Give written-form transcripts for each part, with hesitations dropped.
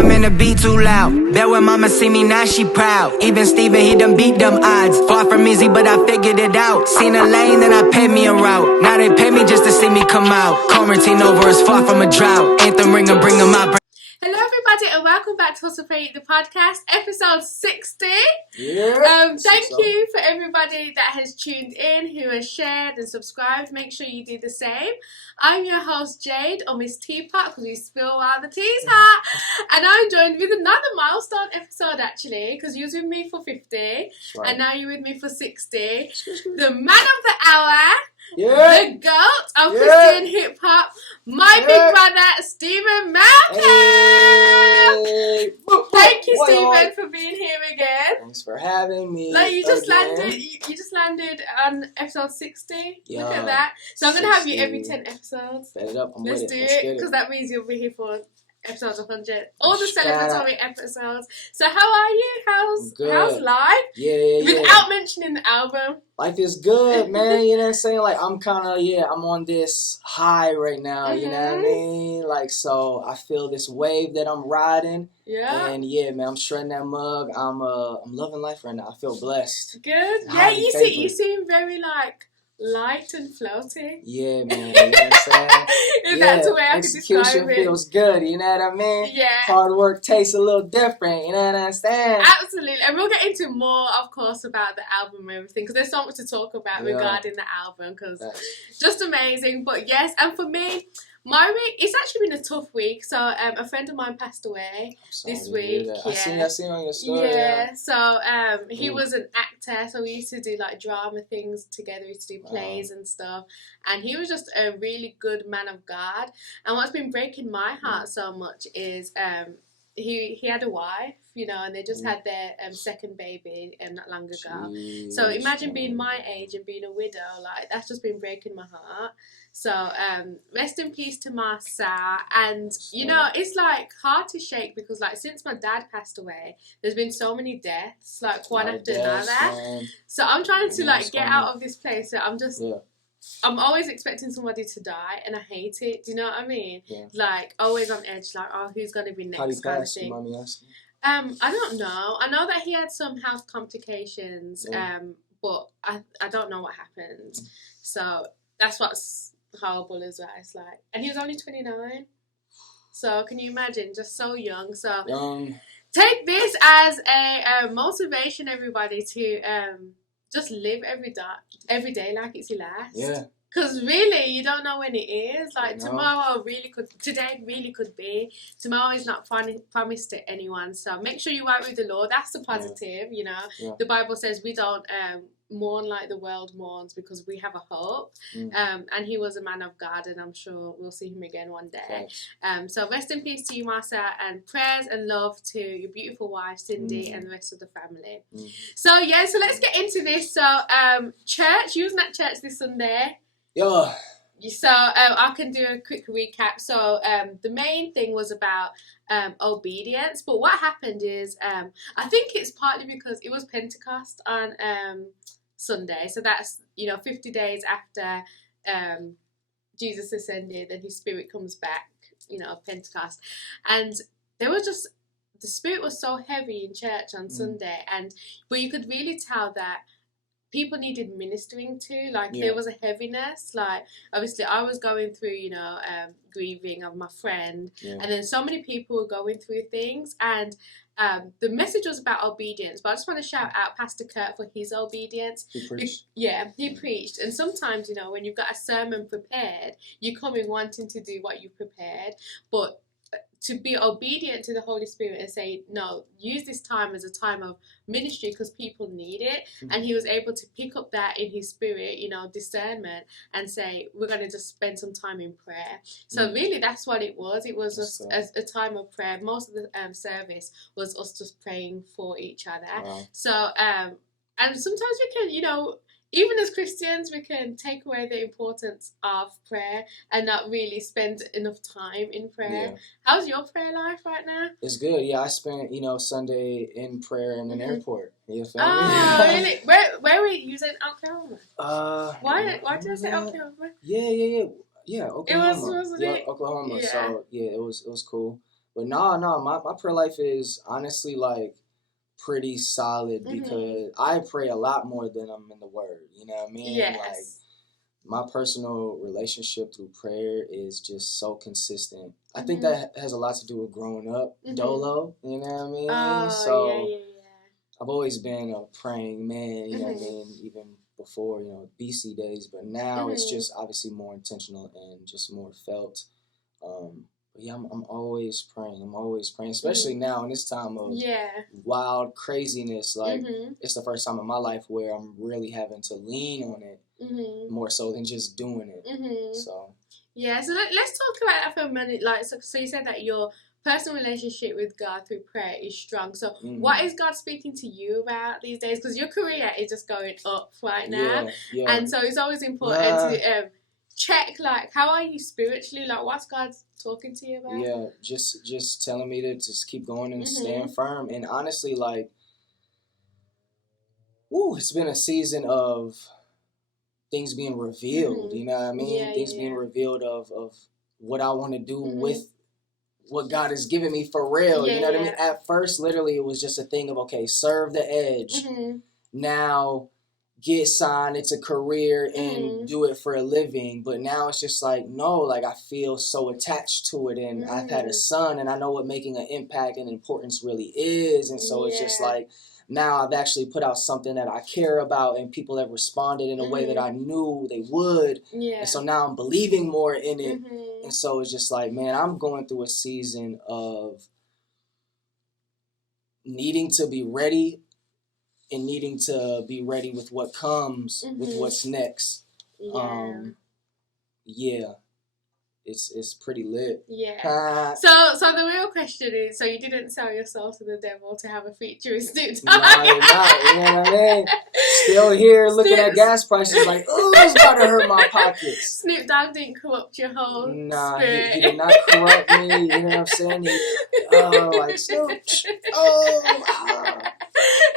I'm in the beat too loud. Bet when mama see me now she proud. Even Steven, he done beat them odds. Far from easy, but I figured it out. Seen a lane, then I paid me a route. Now they pay me just to see me come out. Quarantine over is far from a drought. Anthem ringer, bring them out. Hello everybody and welcome back to Hustle Pay the podcast, episode 60. Thank you for everybody that has tuned in, who has shared and subscribed. Make sure you do the same. I'm your host Jade, or Miss Teapot, because we spill while the tea's hot. And I'm joined with another milestone episode actually, because you was with me for 50, right, and now you're with me for 60. The man of the hour. Yeah. The GOAT of Christian hip hop, my big brother Steven Malcolm. Hey. Thank you, Steven, for being here again. Thanks for having me. Like you just landed, you just landed on episode 60. Yeah. Look at that. So I'm gonna have you every 10 episods. Set it up. Let's do it, because that means you'll be here for episodes 100, all the celebratory episodes. So how are you? How's life? Yeah. Without mentioning the album. Life is good, man. You know what I'm saying? Like I'm on this high right now. You know what I mean? Like, so I feel this wave that I'm riding. Yeah. And yeah, man, I'm shredding that mug. I'm loving life right now. I feel blessed. Good. Yeah, you seem very like light and floaty. Yeah, man. You know what I'm saying? That's the way I can describe execution it. feels good, you know what I mean? Yeah. Hard work tastes a little different, you know what I understand? Absolutely. And we'll get into more, of course, about the album and everything, because there's so much to talk about regarding the album, because just amazing. But yes, and for me, my week, it's actually been a tough week. So a friend of mine passed away this week. Yeah. I seen on your story. Yeah. So he was an actor, so we used to do like drama things together. We used to do plays and stuff. And he was just a really good man of God. And what's been breaking my heart so much is he had a wife, you know, and they just had their second baby not long ago. So imagine being my age and being a widow. Like, that's just been breaking my heart. So rest in peace to Marcel. And you know, it's like hard to shake, because like since my dad passed away, there's been so many deaths, like one after another. So I'm trying to like get out of this place. So I'm just I'm always expecting somebody to die, and I hate it. Do you know what I mean? Yeah. Like always on edge, like, oh, who's gonna be next? How do you kind pass, of thing. Mommy asking? I don't know. I know that he had some health complications. But I don't know what happened. So that's what's horrible as well. It's like, and he was only 29. So can you imagine, just so young? So take this as a motivation, everybody, to just live every day like it's your last. Yeah. Because really, you don't know when it is. Like, today really could be. Tomorrow is not promised to anyone. So make sure you work with the Lord. That's the positive, you know. Yeah. The Bible says we don't mourn like the world mourns, because we have a hope. And he was a man of God, and I'm sure we'll see him again one day. So rest in peace to you, Marcia, and prayers and love to your beautiful wife, Cindy, and the rest of the family. So let's get into this. So church, you was at church this Sunday. Yeah. So I can do a quick recap. So the main thing was about obedience, but what happened is I think it's partly because it was Pentecost on Sunday, so that's 50 days after Jesus ascended and his spirit comes back, Pentecost, and there was just the spirit was so heavy in church on Sunday, but you could really tell that people needed ministering to. Like, there was a heaviness. Like, obviously I was going through, grieving of my friend, and then so many people were going through things, and the message was about obedience. But I just want to shout out Pastor Kurt for his obedience. He preached. He preached. And sometimes, when you've got a sermon prepared, you come in wanting to do what you prepared, but to be obedient to the Holy Spirit and say, no, use this time as a time of ministry because people need it. And he was able to pick up that in his spirit, discernment, and say, we're going to just spend some time in prayer. So really, that's what it was. It was just a time of prayer. Most of the service was us just praying for each other. Wow. So, and sometimes we can, even as Christians, we can take away the importance of prayer and not really spend enough time in prayer. Yeah. How's your prayer life right now? It's good. Yeah, I spent, Sunday in prayer in an airport. You feel me? Oh, really? Where were you using Oklahoma? Why did I say Oklahoma? Yeah, Oklahoma. Wasn't it? Oklahoma. Yeah. So, yeah, it was cool. But my prayer life is honestly like pretty solid because I pray a lot more than I'm in the Word. You know what I mean? Yes. Like my personal relationship through prayer is just so consistent. I think that has a lot to do with growing up dolo. You know what I mean? Oh, So yeah. I've always been a praying man. You know what I mean? Even before BC days, but now it's just obviously more intentional and just more felt. But yeah, I'm always praying. I'm always praying, especially now in this time of wild craziness. Like it's the first time in my life where I'm really having to lean on it more so than just doing it. So yeah, so let's talk about that for a minute. Like, so you said that your personal relationship with God through prayer is strong. So what is God speaking to you about these days? Because your career is just going up right now, and so it's always important to check, like, how are you spiritually? Like, what's God talking to you about? Yeah, just telling me to just keep going and stand firm. And honestly, like, it's been a season of things being revealed. You know what I mean? Things being revealed of what I want to do with what God has given me for real. You know what I mean? At first, literally, it was just a thing of, okay, serve the edge. Now get signed, it's a career and do it for a living. But now it's just like, no, like I feel so attached to it, and I've had a son and I know what making an impact and importance really is. And so it's just like, now I've actually put out something that I care about and people have responded in a way that I knew they would. And so now I'm believing more in it. And so it's just like, man, I'm going through a season of needing to be ready and needing to be ready with what comes, with what's next. It's pretty lit. Yeah. So the real question is, so you didn't sell your soul to the devil to have a feature with Snoop Dogg? No, you're not. You know what I mean? Still here looking at gas prices like, oh, it's about to hurt my pockets. Snoop Dogg didn't corrupt your whole spirit. He did not corrupt me. You know what I'm saying? Like, Snoop,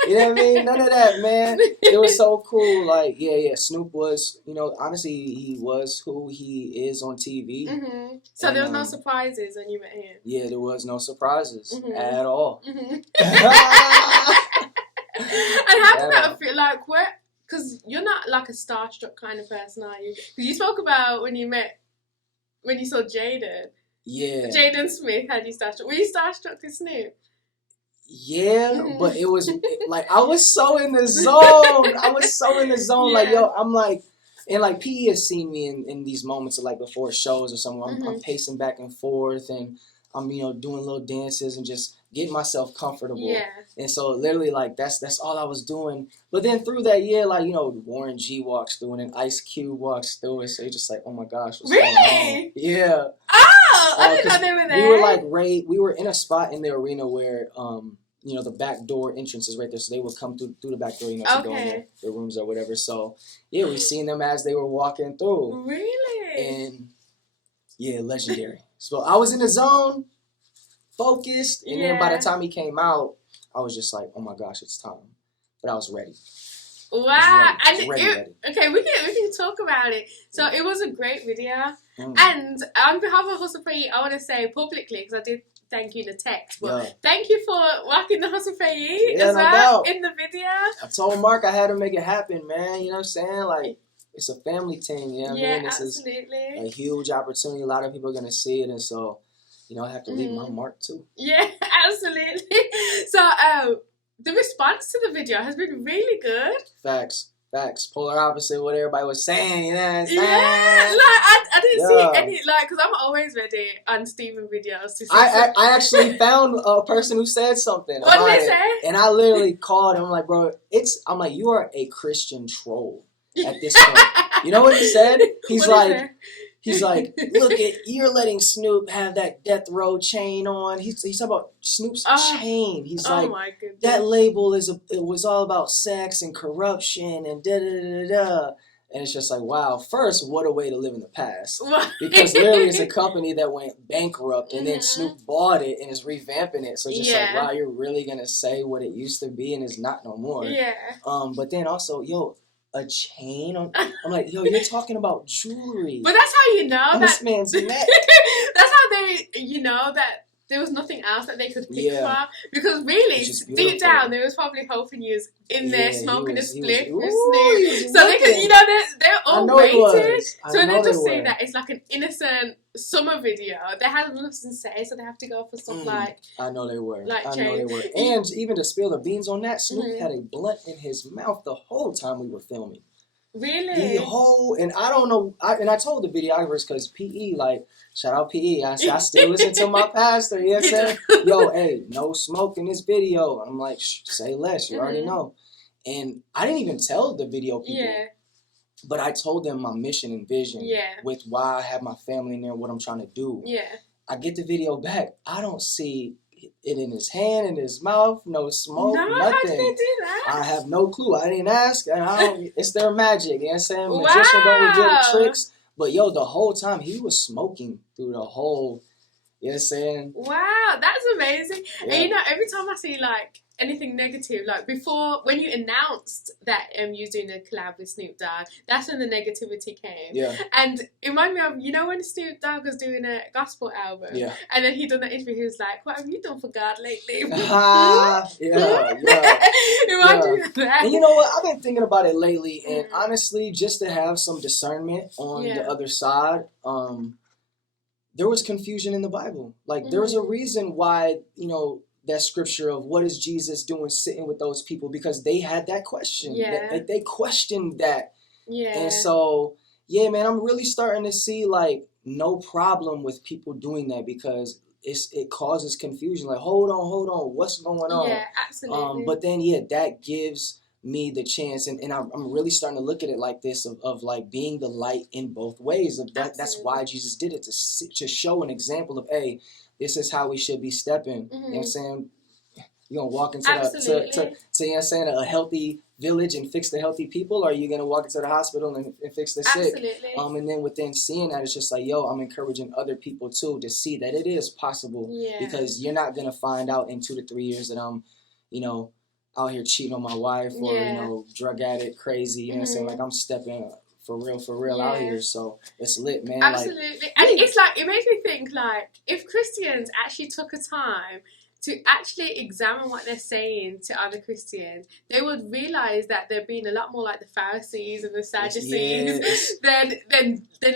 you know what I mean? None of that, man. It was so cool. Like, Snoop was, honestly, he was who he is on TV. So there was no surprises when you met him? Yeah, there was no surprises at all. And how did that feel? Like, because you're not like a starstruck kind of person, are you? Because you spoke about when you saw Jaden. Yeah. Jaden Smith had you starstruck. Were you starstruck to Snoop? Yeah, but it was like I was so in the zone. Like, yo, I'm like, and like P has seen me in these moments of like before shows or something. I'm pacing back and forth and I'm doing little dances and just getting myself comfortable. Yeah. And so literally like that's all I was doing. But then through that year, like Warren G walks through and then Ice Cube walks through it. So you're just like, oh my gosh, what's going on? Yeah. Oh, I didn't know they were there. We were like we were in a spot in the arena where the back door entrance is right there, so they would come through the back door, to go in their rooms or whatever. So yeah, we seen them as they were walking through. Really? And yeah, legendary. So I was in the zone, focused, and then by the time he came out, I was just like, oh my gosh, it's time. But I was ready. Wow. Ready. Okay, we can talk about it. So it was a great video. And on behalf of Hustle Free, I want to say publicly, because I did thank you in the text, but thank you for walking the Hustle Free as well in the video. I told Mark I had to make it happen, man. You know what I'm saying? Like, it's a family thing, you know what I mean? This is a huge opportunity. A lot of people are going to see it, and so, I have to leave my mark too. Yeah, absolutely. So, the response to the video has been really good. Facts. Polar opposite what everybody was saying, you know what I'm saying? Yeah, like, I didn't see any, like, because I'm always ready on Steven videos to see I actually found a person who said something. What did they say? And I literally called him, I'm like, bro, I'm like, you are a Christian troll at this point. You know what he said? He's like, look you're letting Snoop have that death row chain on. He's talking about Snoop's chain. He's like, my goodness. That label it was all about sex and corruption and da da da da. And it's just like, wow. First, what a way to live in the past. Because literally it's a company that went bankrupt and then Snoop bought it and is revamping it. So it's just like, wow, you're really gonna say what it used to be and it's not no more. Yeah. But then also, a chain on. I'm like, yo, you're talking about jewelry. But that's how you know on that this man's neck. That's how they, that there was nothing else that they could pick from, because really deep down they was probably hoping you was in there smoking a spliff with Snoop, so they could, you know, they're all waiting, so when they just say that it's like an innocent summer video, they had nothing to say, so they have to go for stuff like I know they were, change. And even to spill the beans on that, Snoop had a blunt in his mouth the whole time we were filming. Really? The whole, and I don't know, I told the videographers, because PE, like, shout out PE, I still listen to my pastor, you know what I'm saying? Yo, hey, no smoke in this video. I'm like, say less, you already know. And I didn't even tell the video people, but I told them my mission and vision with why I have my family in there, what I'm trying to do. I get the video back, I don't see it in his hand, in his mouth, no smoke, nothing. How did they do that? I have no clue. I didn't ask, and I don't. It's their magic. You know what I'm saying? Magician don't reveal tricks. But yo, the whole time he was smoking through the whole. You know what I'm saying? Wow, that's amazing. Yeah. And you know, every time I see like anything negative, like before when you announced that you was doing a collab with Snoop Dogg, that's when the negativity came. Yeah. And it reminded me of, you know, when Snoop Dogg was doing a gospel album. Yeah. And then he done that interview, he was like, "What have you done for God lately?" Yeah. It reminded me of that. And you know what? I've been thinking about it lately, and honestly, just to have some discernment on the other side, there was confusion in the Bible. Like, there was a reason why, you know, that scripture of what is Jesus doing sitting with those people, because they had that question. Yeah. They questioned that. Yeah. And so, yeah, man, I'm really starting to see, like, no problem with people doing that, because it causes confusion. Like, hold on, what's going on? Yeah, absolutely. But then, that gives me the chance, and I'm really starting to look at it like this, of like being the light in both ways. Of that's why Jesus did it, to show an example of, hey, this is how we should be stepping. You know what I'm saying? You're gonna walk into you know what I'm saying, a healthy village and fix the healthy people, or are you gonna walk into the hospital and fix the sick? And then within seeing that, it's just like, yo, I'm encouraging other people too to see that it is possible. Because you're not gonna find out in 2 to 3 years that I'm, you know, out here cheating on my wife, or you know, drug addict, crazy. You know what I'm saying? Like, I'm stepping for real out here. So it's lit, man. Absolutely. Like, and it's like, it makes me think, like, if Christians actually took a time to actually examine what they're saying to other Christians, they would realize that they're being a lot more like the Pharisees and the Sadducees than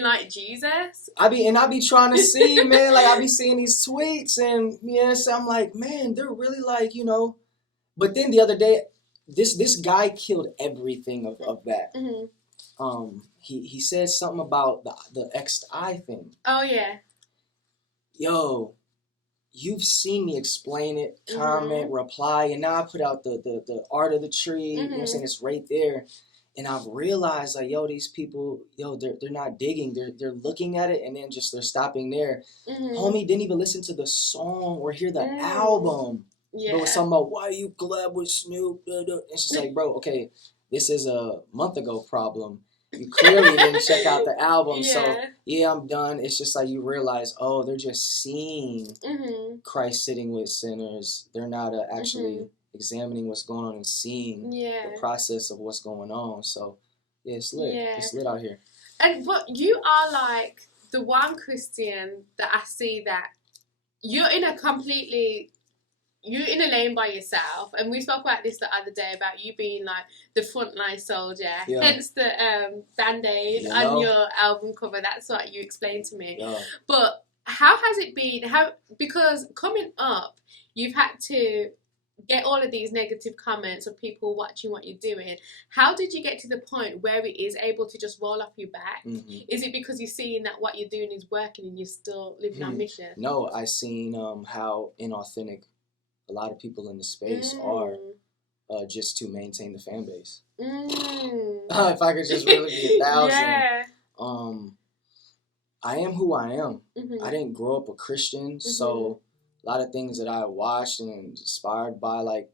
like Jesus. I be trying to see, man, like, I be seeing these tweets, and so I'm like, man, they're really like, you know. But then the other day, this guy killed everything of that. He said something about the XI thing. Oh yeah. Yo, you've seen me explain it, comment, reply, and now I put out the art of the tree. You know what I'm saying? It's right there. And I've realized, like, yo, these people, they're not digging. They're looking at it, and then just they're stopping there. Homie didn't even listen to the song or hear the album. Yeah. But it was something about, why you collab with Snoop? It's just like, bro, okay, this is a month ago problem. You clearly didn't check out the album. So, yeah, I'm done. It's just like you realize, oh, they're just seeing Christ sitting with sinners. They're not actually examining what's going on and seeing the process of what's going on. So, yeah, it's lit. It's lit out here. But you are like the one Christian that I see that you're in a lane by yourself, and we spoke about this the other day about you being like the frontline soldier, hence the band-aid on your album cover. That's what you explained to me. But how has it been, because coming up you've had to get all of these negative comments of people watching what you're doing. How did you get to the point where it is able to just roll off your back? Is it because you're seeing that what you're doing is working and you're still living on mission? No, I seen how inauthentic a lot of people in the space are, just to maintain the fan base. If I could just really be 1,000. I am who I am. I didn't grow up a Christian, so a lot of things that I watched and inspired by, like,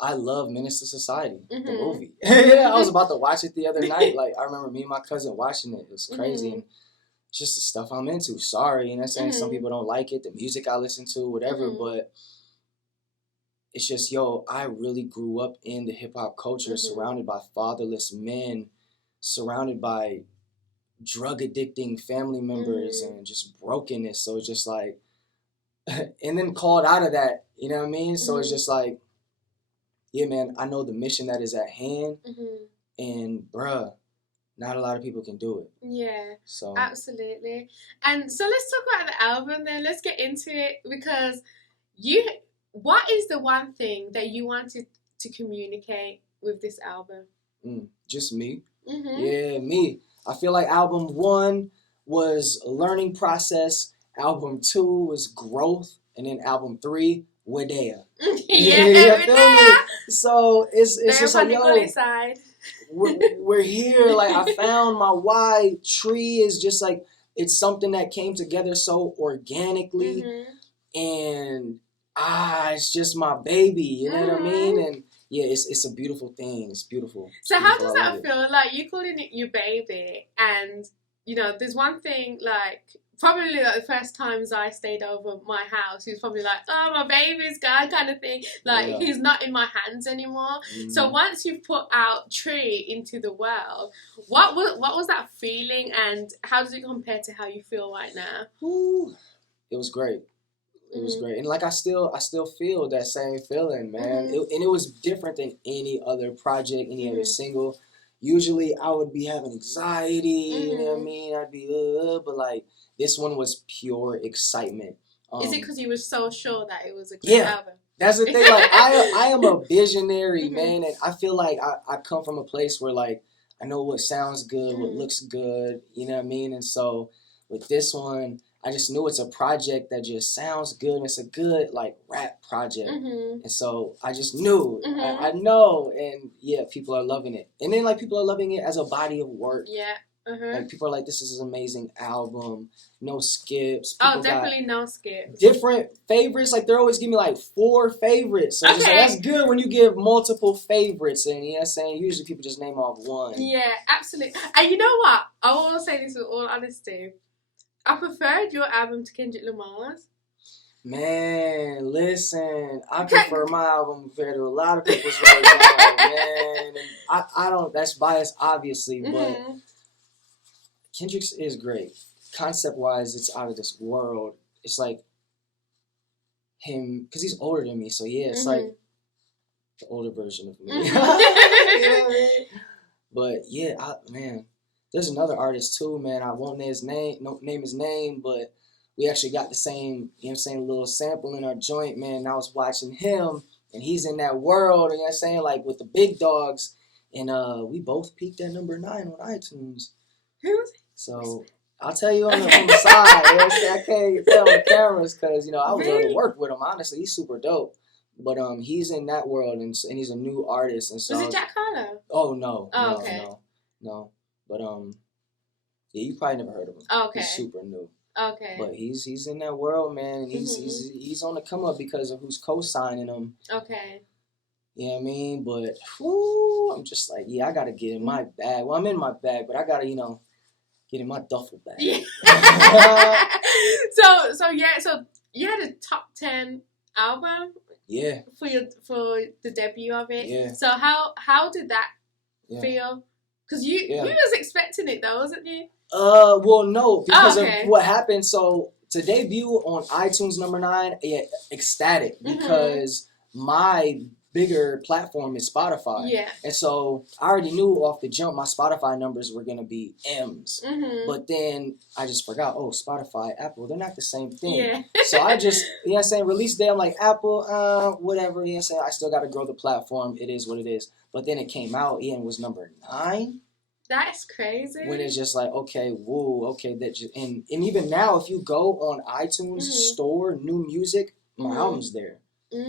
I love Menace to Society, the movie. I was about to watch it the other night. Like, I remember me and my cousin watching it. It was crazy. And just the stuff I'm into. Sorry, you know what I'm saying? Some people don't like it, the music I listen to, whatever, but it's just, I really grew up in the hip-hop culture, surrounded by fatherless men, surrounded by drug-addicting family members and just brokenness. So it's just like, and then called out of that, you know what I mean? So Mm-hmm. it's just like, yeah, man, I know the mission that is at hand, Mm-hmm. and bruh, not a lot of people can do it. Yeah, So absolutely. And so let's talk about the album then. Let's get into it because what is the one thing that you wanted to communicate with this album? just me. Mm-hmm. Yeah, me. I feel like album 1 was a learning process. Album 2 was growth, and then album 3, Wedea. Yeah, feel me? So it's they're just on like, the yo, gully side. we're here. Like, I found my why. Tree is just like, it's something that came together so organically, Mm-hmm. and it's just my baby. You know what I mean? Mm-hmm. And yeah, it's a beautiful thing. It's beautiful. So It's how beautiful. does I love that it. feel? Like you calling it your baby, and you know, there's one thing like probably like the first times I stayed over my house, he was probably like, "Oh, my baby's gone," kind of thing. Like Yeah. he's not in my hands anymore. Mhm. So once you've put out Tree into the world, what was that feeling, and how does it compare to how you feel right now? Ooh, it was great. It was great, and like I still feel that same feeling, man. Mhm. And it was different than any other project, any other Mhm. single. Usually, I would be having anxiety. You know what I Mhm. mean? I'd be but like this one was pure excitement. Is it because you were so sure that it was a great Yeah. album? That's the thing. Like I am a visionary, Mhm. man, and I feel like I come from a place where like I know what sounds good, what Mhm. looks good. You know what I mean? And so with this one, I just knew it's a project that just sounds good. It's a good like rap project, Mhm. and so I just knew. Mhm. I know, and yeah, people are loving it. And then like people are loving it as a body of work. Yeah. Like people are like, this is an amazing album. No skips. Oh, People got definitely no skips. different favorites. Like they're always giving me like 4 favorites. So it's just like, Okay. that's good when you give multiple favorites. And you know what I'm saying? Usually people just name off one. Yeah, absolutely. And you know what? I will say this with all honesty. I preferred your album to Kendrick Lamar's. Man, listen, I Okay. prefer my album compared to a lot of people's right now, man. And I don't, that's biased obviously, but Mhm. Kendrick's is great. Concept wise, it's out of this world. It's like him, because he's older than me, so yeah, it's like the older version of me. Mhm. You know what I mean? But yeah, man, there's another artist too, man. I won't name his name, but we actually got the same, you know what I'm saying, little sample in our joint, man. And I was watching him, and he's in that world, you know what I'm saying, like with the big dogs, and we both peaked at number 9 on iTunes. Who was it? So I'll tell you on the side, you know what I'm saying? I can't tell on the cameras because, you know, I was able Really? to work with him. Honestly, he's super dope. But he's in that world, and he's a new artist, and so Was it Jack Harlow? Oh no, Oh, no, okay. no. But yeah, you probably never heard of him. Okay. He's super new. Okay. But he's in that world, man, and he's on the come up because of who's co-signing him. Okay. You know what I mean? But whoo, I'm just like, yeah, I gotta get in my bag. Well, I'm in my bag, but I gotta, you know, get in my duffel bag. Yeah. so you had a top 10 album Yeah. for the debut of it. Yeah. So how did that Yeah. feel? Because you was expecting it though, wasn't you? Well, no, because okay. of what happened. So to debut on iTunes number 9, yeah, ecstatic because my bigger platform is Spotify. Yeah. And so I already knew off the jump my Spotify numbers were gonna be M's. But then I just forgot, Spotify, Apple, they're not the same thing. Yeah. So I just, you know what I'm saying, release day, I'm like, Apple, whatever, you know what I'm saying, I still gotta grow the platform, it is what it is. But then it came out, and was number 9. That's crazy. When it's just like, okay, whoa, okay, and even now, if you go on iTunes store, new music, my album's there.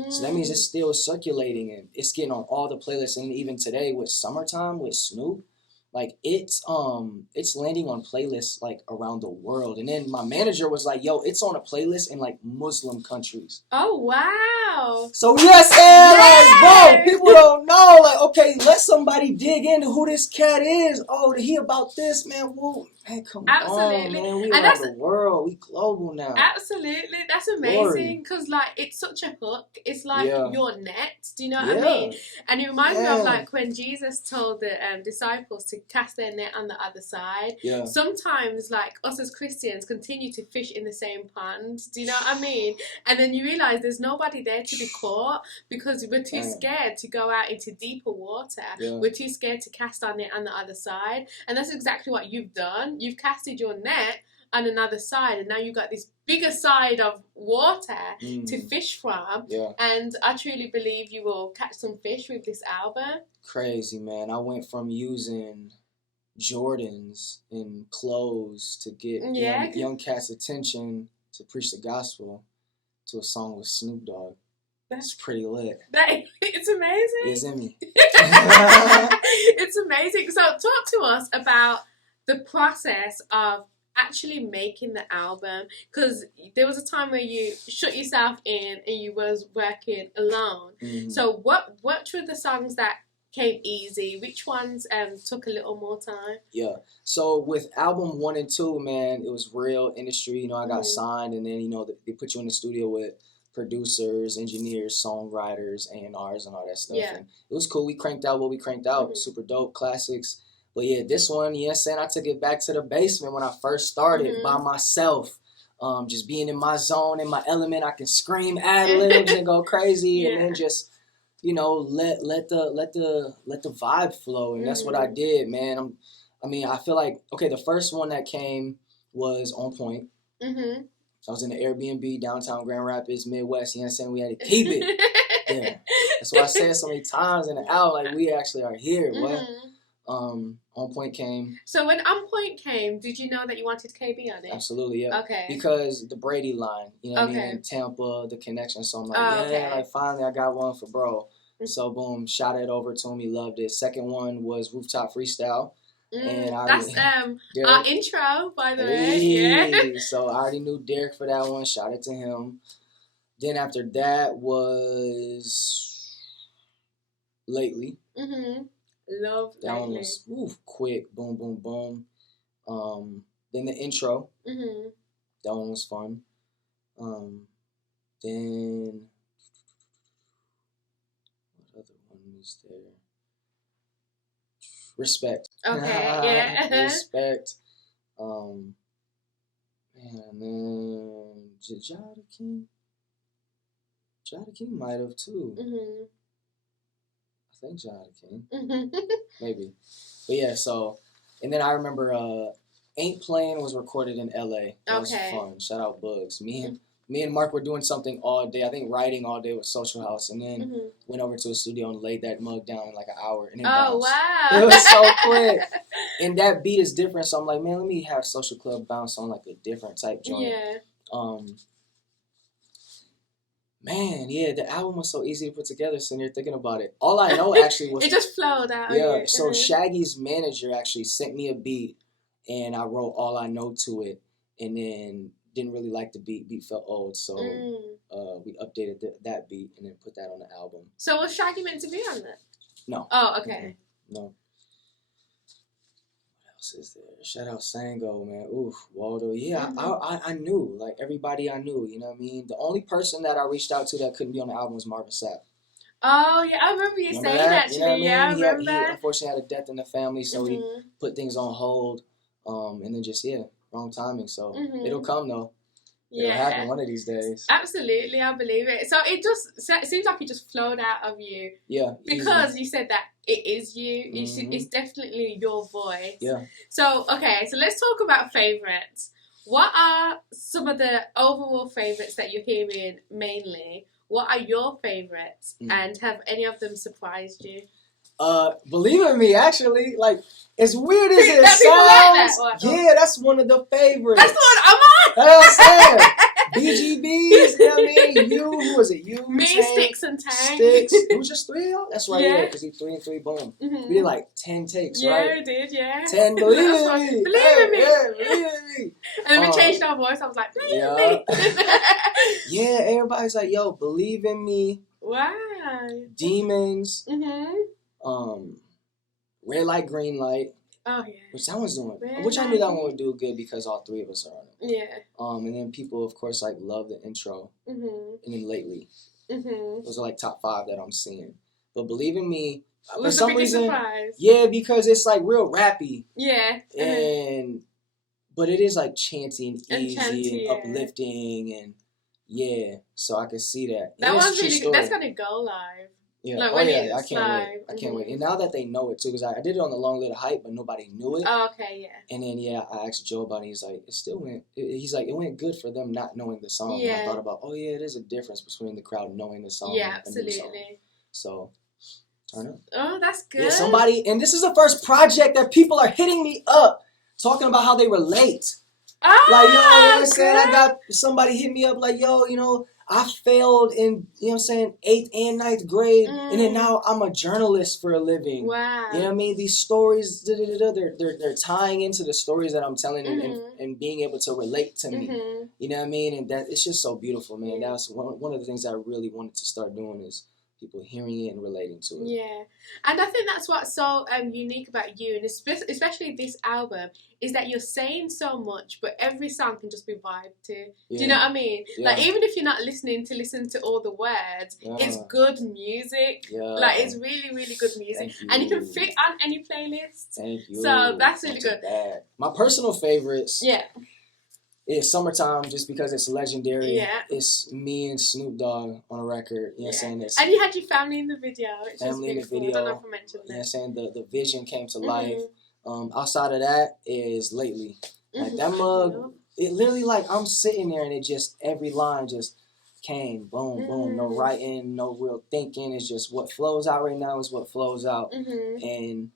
So that means it's still circulating and it's getting on all the playlists. And even today with Summertime with Snoop, like it's landing on playlists like around the world. And then my manager was like, yo, it's on a playlist in like Muslim countries. Oh wow. So yes, like bro, people don't know. Like, okay, let somebody dig into who this cat is. Oh, he about this, man. Woo. Hey, come Absolutely. on, man. We And around the world. We global now. Absolutely. That's amazing. Because, like, it's such a hook. It's like your net. Do you know what I mean? And it reminds me of, like, when Jesus told the disciples to cast their net on the other side. Yeah. Sometimes, like, us as Christians continue to fish in the same pond. Do you know what I mean? And then you realise there's nobody there to be caught because we're too scared to go out into deeper water. Yeah. We're too scared to cast our net on the other side. And that's exactly what you've done. You've casted your net on another side, and now you've got this bigger side of water to fish from. Yeah. And I truly believe you will catch some fish with this album. Crazy, man. I went from using Jordans in clothes to get young cats' attention to preach the gospel to a song with Snoop Dogg. That's pretty lit. It's amazing. It's in me. It's amazing. So talk to us about the process of actually making the album, because there was a time where you shut yourself in and you was working alone. So what were the songs that came easy? Which ones took a little more time? Yeah. So with album 1 and 2, man, it was real industry. You know, I got signed, and then, you know, they put you in the studio with producers, engineers, songwriters, A&Rs, and all that stuff. Yeah. And it was cool. We cranked out what we cranked out. Super dope, classics. But yeah, this one, I took it back to the basement when I first started by myself. Just being in my zone, in my element, I can scream ad-libs and go crazy, and then just, you know, let the vibe flow, and that's what I did, man. I feel like, okay, the first one that came was On Point. I was in the Airbnb, downtown Grand Rapids, Midwest. You know what I'm saying? We had to keep it. Yeah, that's what I said so many times in the album. Like, we actually are here. What? On Point came. So when On Point came, did you know that you wanted KB on it? Absolutely, yeah. Okay. Because the Brady line, you know what I mean? In Tampa, the connection. So I'm like, like, finally I got one for bro. So boom, shot it over to him. He loved it. Second one was Rooftop Freestyle. And that's our intro, by the way. Yeah. So I already knew Derek for that one. Shot it to him. Then after that was Lately. Love that one was quick, boom, boom, boom. Then the intro, that one was fun. Then what other one was there? Respect. Okay, yeah. Respect. Man, and then Jada King might have too. I think Jada King. Maybe. But yeah, so, and then I remember Ain't Playing was recorded in LA. That was fun. Shout out Bugs. Me and Mark were doing something all day. I think writing all day with Social House, and then went over to a studio and laid that mug down in like an hour. And it bounced. Wow. It was so quick. And that beat is different, so I'm like, man, let me have Social Club bounce on like a different type joint. Yeah. Man, yeah, the album was so easy to put together, sitting here thinking about it. All I know actually was... It just flowed out. Yeah, so Shaggy's manager actually sent me a beat, and I wrote All I Know to it, and then didn't really like the beat. Beat felt old, so we updated that beat and then put that on the album. So was Shaggy meant to be on that? No. Oh, okay. No. Is there? Shout out Sango, man. Oof, Waldo. Yeah, I knew, like, everybody I knew, you know what I mean? The only person that I reached out to that couldn't be on the album was Marvin Sapp. Oh, yeah, I remember you saying that, actually. You know what I mean? Yeah, I remember that. He unfortunately had a death in the family, so he put things on hold, and then just, wrong timing, so it'll come, though. It'll happen one of these days. Absolutely, I believe it. So it seems like it just flowed out of you. Yeah. Because you said that it is you. It's definitely your voice. Yeah. So, okay, so let's talk about favourites. What are some of the overall favourites that you're hearing mainly? What are your favourites? And have any of them surprised you? Believe in me, actually, like, as weird as it sounds, that's one of the favorites. That's the one I'm on. That's what I'm saying. BGBs, you know what I mean? Who was it? You, me, Tank, Sticks, and Tank. Sticks. It was just 3 of y'all? That's right, yeah, because he 3 and 3, boom. We did like 10 takes, right? Yeah, we did, yeah. 10, believe in me. Believe in me. Yeah, believe in me. And then we changed our voice. I was like, believe in me. Yeah, everybody's like, yo, believe in me. Wow. Demons. Red light, green light. Oh yeah. Which that one's doing. Really? Which I knew that one would do good because all three of us are on it. Yeah. And then people, of course, like love the intro. Mm-hmm. And then lately, mm-hmm. those are like top 5 that I'm seeing. But believe in me, for Was some the biggest reason, surprise? yeah, because it's like real rappy. Yeah. And but it is like chanty and easy chanty, and uplifting and yeah. So I can see that. That one's really good. That's gonna go live. Yeah. Like, I can't live. wait. I can't wait. And now that they know it too, because I did it on the Long Little Hype, but nobody knew it. Oh, okay, yeah. And then I asked Joe about it. He's like, it still went. He's like, it went good for them not knowing the song. Yeah. And I thought about, oh yeah, there's a difference between the crowd knowing the song. Yeah, and the new song. absolutely. So, turn up. Oh, that's good. Yeah, somebody, and this is the first project that people are hitting me up talking about how they relate. Oh, Like, yo, you know what I'm saying? I got somebody hit me up like, yo, you know, I failed in, you know what I'm saying, 8th and 9th grade, and then now I'm a journalist for a living. Wow. You know what I mean? These stories, they're tying into the stories that I'm telling and being able to relate to me. You know what I mean? And that it's just so beautiful, man. That's one of the things I really wanted to start doing is people hearing it and relating to it. Yeah, and I think that's what's so unique about you, and especially this album, is that you're saying so much, but every song can just be vibed to. Yeah. Do you know what I mean? Yeah. Like, even if you're not listening to all the words, it's good music. Yeah. Like, it's really, really good music. And you can fit on any playlist. Thank you. So that's really good. Bad. My personal favorites. Yeah. It's Summertime just because it's legendary. Yeah. It's me and Snoop Dogg on a record. You know what I'm saying? It's and you had your family in the video. Which family in the video. I don't know if I mentioned that. You know what I'm saying? The vision came to life. Outside of that is Lately. Like that mug, it literally like I'm sitting there and it just, every line just came, boom, boom. No writing, no real thinking. It's just what flows out right now is what flows out. And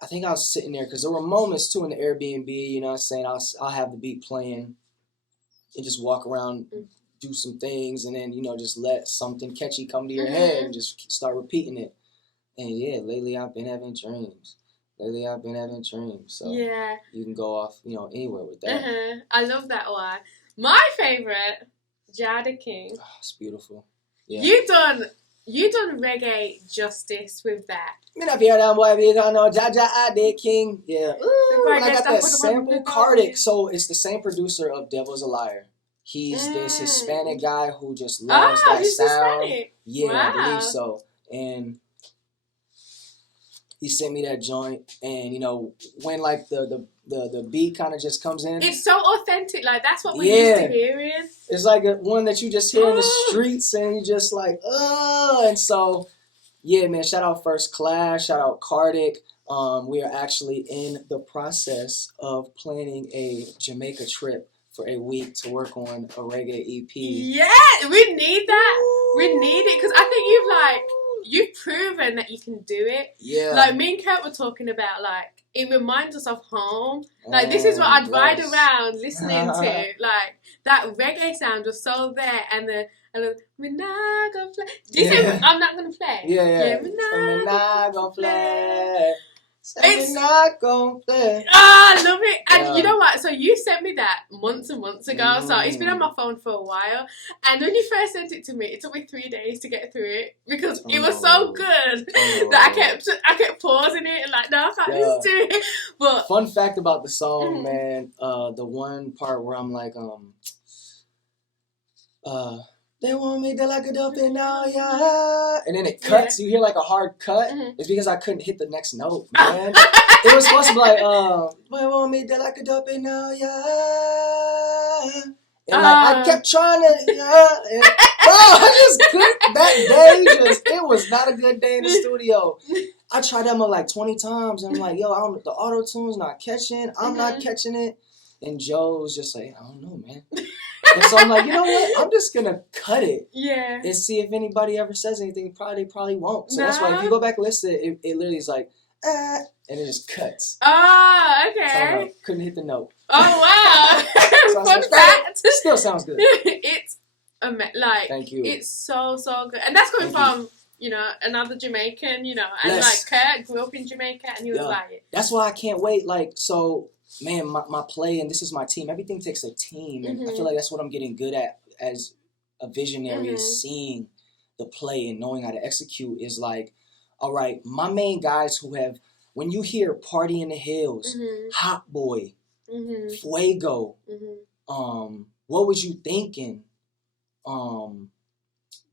I think I was sitting there because there were moments too in the Airbnb, you know what I'm saying? I'll have the beat playing and just walk around, do some things, and then, you know, just let something catchy come to your head and just start repeating it. And yeah, lately I've been having dreams. So yeah, you can go off, you know, anywhere with that. I love that one. My favorite, Jada King. Oh, it's beautiful. Yeah. You done reggae justice with that. Me not hear that boy, because I know Jaja Ade King. Yeah. Ooh, I got that sample Cardic. So it's the same producer of Devil's a Liar. He's this Hispanic guy who just loves that he's sound. Hispanic. Yeah, wow. I believe so. And he sent me that joint, and you know when like the beat kind of just comes in. It's so authentic. Like that's what we're used to hearing. It's like one that you just hear in the streets, and you just like, and so yeah, man. Shout out First Class. Shout out Cardic. We are actually in the process of planning a Jamaica trip for a week to work on a reggae EP. Yeah, we need that. Ooh. We need it because I think you've proven that you can do it. Yeah. Like me and Kurt were talking about, like it reminds us of home. Like this is what I'd ride around listening to. Like that reggae sound was so there, and the we're not gonna play. Do you say I'm not gonna play? Yeah. We're not gonna play. It's not gonna play. I love it. And you know what? So you sent me that months and months ago. So it's been on my phone for a while. And when you first sent it to me, it took me 3 days to get through it because it was so good that I kept pausing it and like, no, I can't listen to it. But fun fact about the song, man, the one part where I'm like, they want me to like a dolphin now, yeah. And then it cuts. You hear like a hard cut. It's because I couldn't hit the next note, man. It was supposed to be like, they want me to like a dolphin now, yeah. And like I kept trying to, and, bro, I just couldn't. That day, it was not a good day in the studio. I tried that like 20 times, and I'm like, yo, the auto tune's not catching. I'm not catching it. And Joe was just like, I don't know, man. And so I'm like, you know what? I'm just going to cut it. Yeah. And see if anybody ever says anything. They probably won't. So that's why if you go back and listen, it literally is like, and it just cuts. Oh, okay. So couldn't hit the note. Oh, wow. Fun fact. It still sounds good. It's, like, thank you. It's so, so good. And that's coming from, you know, another Jamaican, you know. And like Kurt grew up in Jamaica and he was like, that's why I can't wait. Like, so... Man, my play, and this is my team. Everything takes a team, and I feel like that's what I'm getting good at as a visionary is seeing the play and knowing how to execute is like, all right, my main guys who have when you hear Party in the Hills, Hot Boy, Fuego, What Was You Thinking?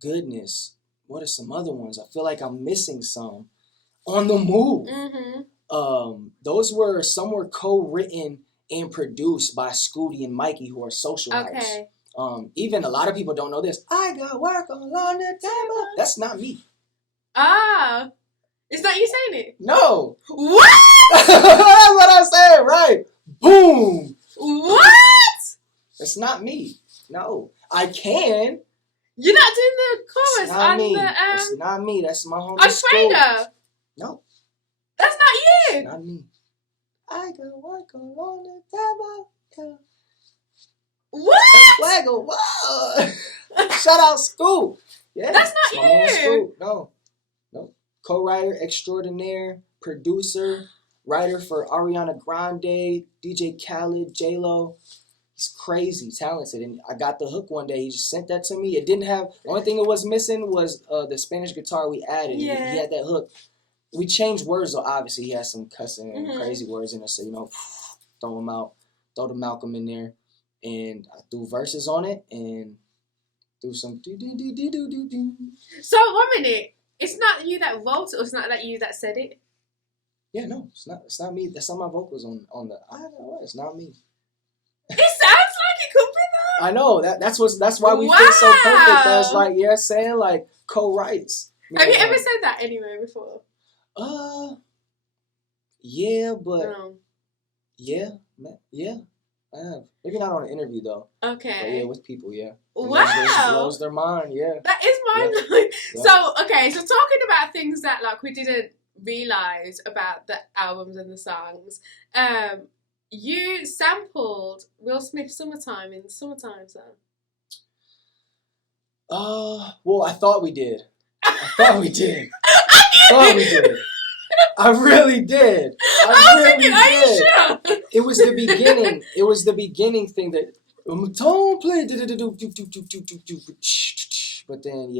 Goodness, what are some other ones? I feel like I'm missing some. On the Move. Some were co-written and produced by Scooty and Mikey, who are Social House. Even a lot of people don't know this. I got work on the table. That's not me. Ah, is that you saying it? No. What? That's what I said, right? Boom. What? It's not me. No. I can. You're not doing the chorus on the It's not me. That's my homie. On Fuego. No. That's not you. It's not me. I got work on the table. What? Fuego. Whoa. Shout out Scoop. Yeah. That's not you. Scoop. No. Co-writer extraordinaire, producer, writer for Ariana Grande, DJ Khaled, J-Lo. He's crazy talented, and I got the hook one day. He just sent that to me. It didn't have, the only thing it was missing was the Spanish guitar we added. He had that hook. We changed words though, obviously. He has some cussing and crazy words in it, so throw them out, throw the Malcolm in there, and I threw verses on it and threw some do. So 1 minute, it's not you that wrote it, or it's not that you that said it? Yeah, no, it's not me. That's not my vocals on the. I don't know. It's not me. It sounds like it could be though. I know that's why we feel so perfect. That's like saying like co-writes. Have you ever said that anywhere before? Yeah, but yeah, I have. Maybe not on an interview though. Okay. But yeah, with people, yeah. Wow. It just blows their mind, yeah. That is mind blowing. Yeah. So talking about things that like we didn't realize about the albums and the songs, you sampled Will Smith's "Summertime" in the Summertime song. Well, I thought we did. I really did. Are you sure? It was the beginning. It was the beginning thing that don't play. But then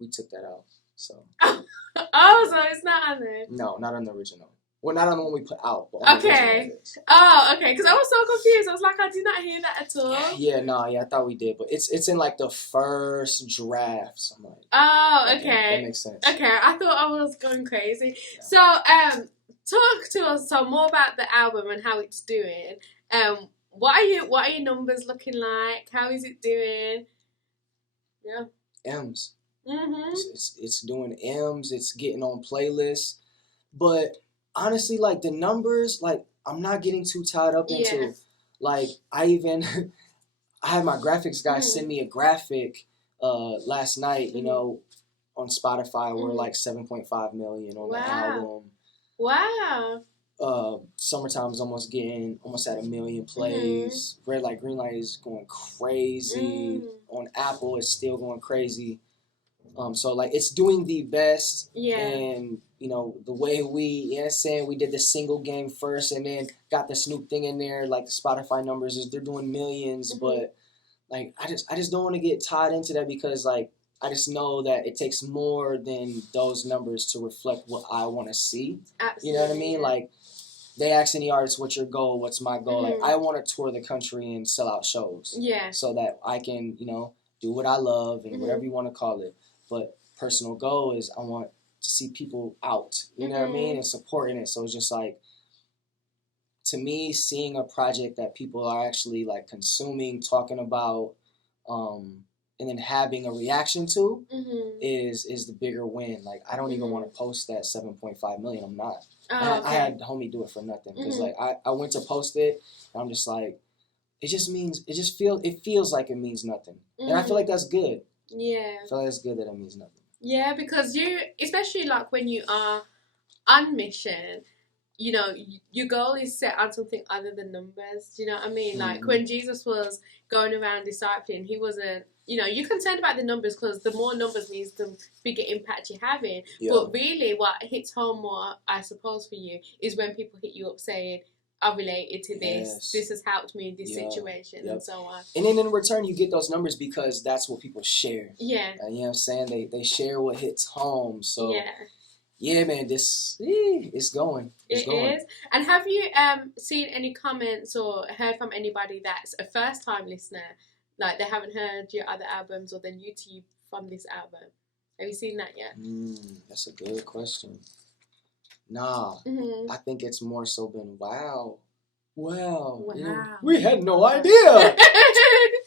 we took that out. So. So it's not on there. No, not on the original. Well, not on the one we put out. But okay. Okay. Because I was so confused. I was like, I did not hear that at all. Yeah, I thought we did, but it's in like the first draft. So I'm like, okay. That makes sense. Okay, I thought I was going crazy. Yeah. So, talk to us more about the album and how it's doing. What are your numbers looking like? How is it doing? Yeah. M's. It's doing M's. It's getting on playlists, but honestly, like the numbers, like I'm not getting too tied up into. Like I had my graphics guy send me a graphic last night. On Spotify, we're like 7.5 million on the album. Wow. Summertime's almost at 1 million plays. Red Light, Green Light is going crazy. On Apple, it's still going crazy. So like it's doing the best. Yeah. And the way we did the single game first and then got the Snoop thing in there, like the Spotify numbers they're doing millions, but like I just don't want to get tied into that because like I just know that it takes more than those numbers to reflect what I want to see. Absolutely. You know what I mean? Like they ask any artist, what's your goal? What's my goal? Like I want to tour the country and sell out shows. Yeah. So that I can, do what I love and whatever you want to call it. But personal goal is I want to see people out, you know what I mean? And supporting it. So it's just like, to me, seeing a project that people are actually like consuming, talking about, and then having a reaction to is the bigger win. Like I don't even want to post that 7.5 million. I'm not. I had homie do it for nothing because like I went to post it and I'm just like, it feels like it means nothing. And I feel like that's good. Yeah. I feel like it's good that it means nothing. Yeah, because especially like when you are on mission, your goal is set on something other than numbers. Do you know what I mean? Like when Jesus was going around discipling, he wasn't, you're concerned about the numbers because the more numbers means the bigger impact you're having. Yeah. But really what hits home more, I suppose, for you is when people hit you up saying, I related to this. Yes. This has helped me in this situation and so on. And then in return, you get those numbers because that's what people share. Yeah. You know what I'm saying? They share what hits home. So yeah, man, it's going. It's going. Is. And have you seen any comments or heard from anybody that's a first time listener, like they haven't heard your other albums or they're new to you from this album? Have you seen that yet? That's a good question. Nah, I think it's more so been wow. You know, we had no idea.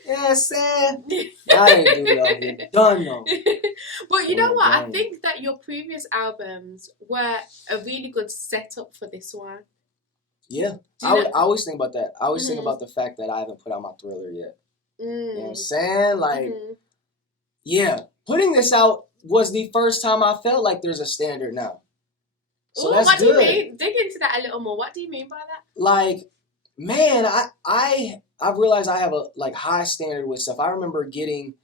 Yeah, I'm saying? I ain't do that. You're done though. But you know what? I think that your previous albums were a really good setup for this one. Yeah. I always think about that. I always think about the fact that I haven't put out my Thriller yet. You know what I'm saying? Like, yeah, putting this out was the first time I felt like there's a standard now. So that's what good. do you mean? Dig into that a little more. What do you mean by that? Like, man, I've realized I have a like high standard with stuff. I remember getting